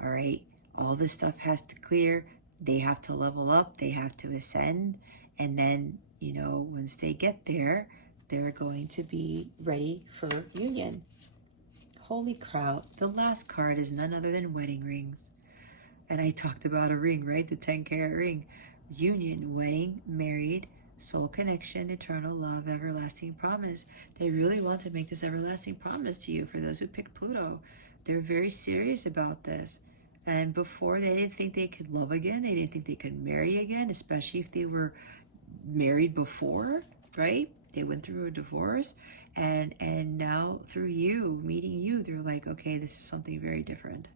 All right? All this stuff has to clear. They have to level up. They have to ascend. And then, you know, once they get there, they're going to be ready for union. Holy crap. The last card is none other than wedding rings. And I talked about a ring, right? The 10-carat ring. Union, wedding, married, soul connection, eternal love, everlasting promise. They really want to make this everlasting promise to you for those who picked Pluto. They're very serious about this. And before, they didn't think they could love again. They didn't think they could marry again, especially if they were married before, right? They went through a divorce, and now through you, meeting you, they're like, okay, this is something very different.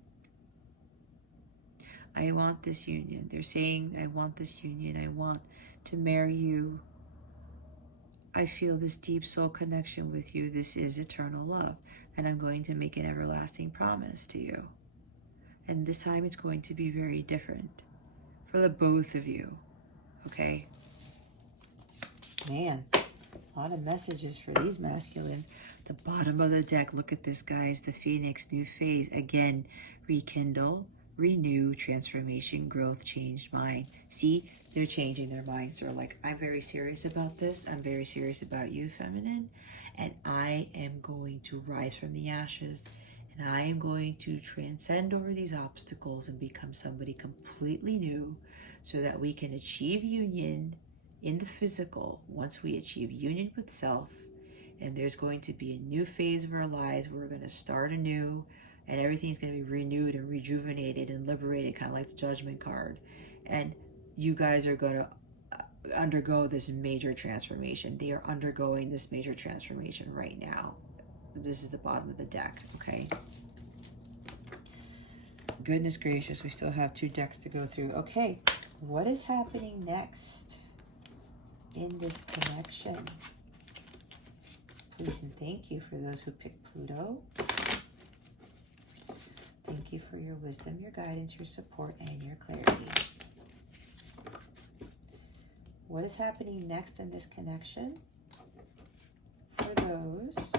I want this union. They're saying, I want this union. I want to marry you. I feel this deep soul connection with you. This is eternal love, and I'm going to make an everlasting promise to you. And this time it's going to be very different for the both of you, okay? Man, a lot of messages for these masculines. The bottom of the deck, look at this, guys. The Phoenix, new phase. Again, rekindle, renew, transformation, growth, changed mind. See, they're changing their minds. They're like, I'm very serious about this. I'm very serious about you, feminine. And I am going to rise from the ashes. And I am going to transcend over these obstacles and become somebody completely new so that we can achieve union in the physical. Once we achieve union with self, and there's going to be a new phase of our lives, we're going to start anew, and everything's going to be renewed and rejuvenated and liberated, kind of like the Judgment card. And you guys are going to undergo this major transformation. They are undergoing this major transformation right now. This is the bottom of the deck, okay? Goodness gracious, we still have 2 decks to go through. Okay, what is happening next in this connection? Please and thank you for those who picked Pluto. Thank you for your wisdom, your guidance, your support, and your clarity. What is happening next in this connection for those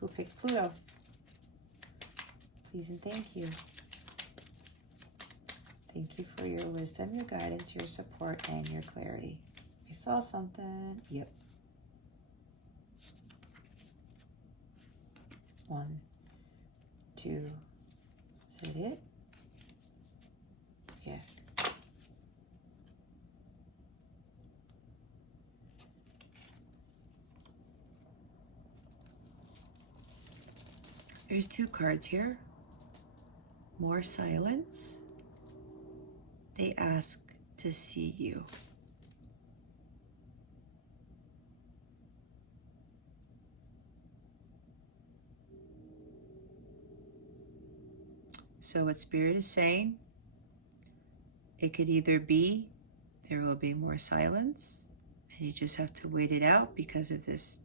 who picked Pluto? Please and thank you. Thank you for your wisdom, your guidance, your support, and your clarity. I saw something. Yep. 1, 2. Is that it? Yeah. There's 2 cards here. More silence. They ask to see you. So what Spirit is saying, it could either be there will be more silence and you just have to wait it out because of this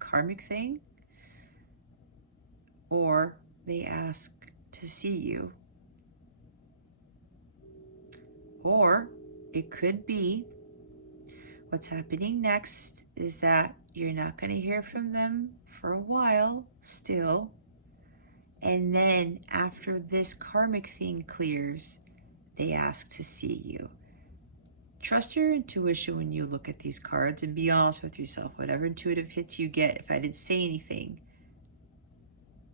karmic thing, or they ask to see you. Or it could be what's happening next is that you're not going to hear from them for a while still. And then after this karmic thing clears, they ask to see you. Trust your intuition when you look at these cards and be honest with yourself. Whatever intuitive hits you get, if I didn't say anything,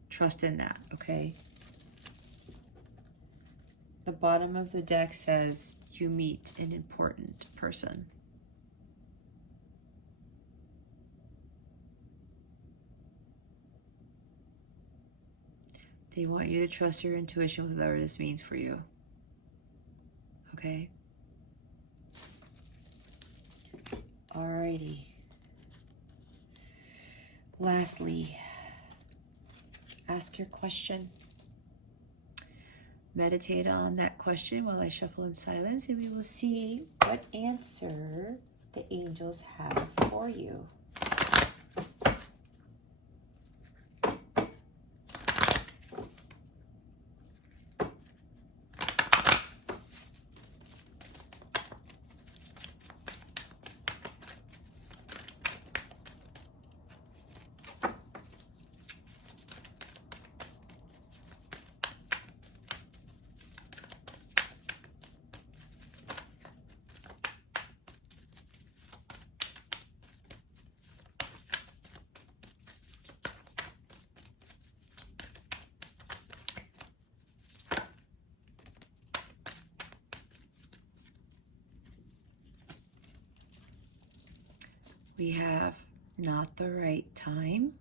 trust in that, okay? The bottom of the deck says you meet an important person. They want you to trust your intuition with whatever this means for you. Okay? Alrighty. Lastly, ask your question. Meditate on that question while I shuffle in silence, and we will see what answer the angels have for you. We have not the right time,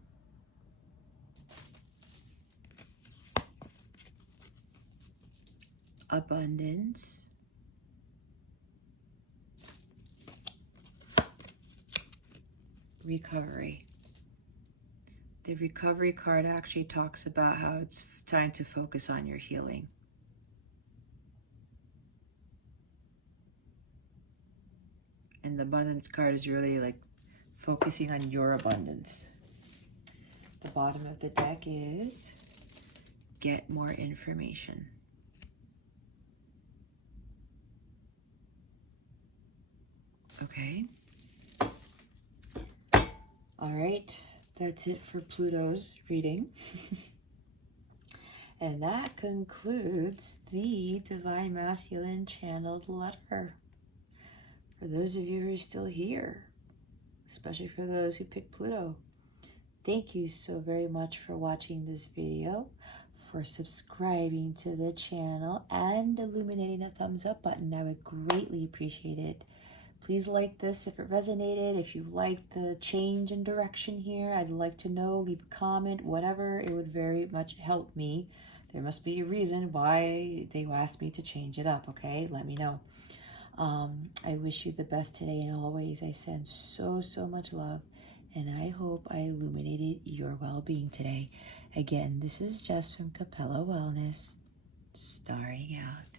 abundance, recovery. The recovery card actually talks about how it's time to focus on your healing. And the abundance card is really like focusing on your abundance. The bottom of the deck is get more information. Okay. All right. That's it for Pluto's reading. And that concludes the Divine Masculine Channeled Letter. For those of you who are still here, especially for those who picked Pluto, thank you so very much for watching this video, for subscribing to the channel, and illuminating the thumbs up button. I would greatly appreciate it. Please like this if it resonated. If you like the change in direction here, I'd like to know. Leave a comment, whatever. It would very much help me. There must be a reason why they asked me to change it up, okay? Let me know. I wish you the best today and always. I send so much love, and I hope I illuminated your well-being today. Again, this is Jess from Capella Wellness, starring out.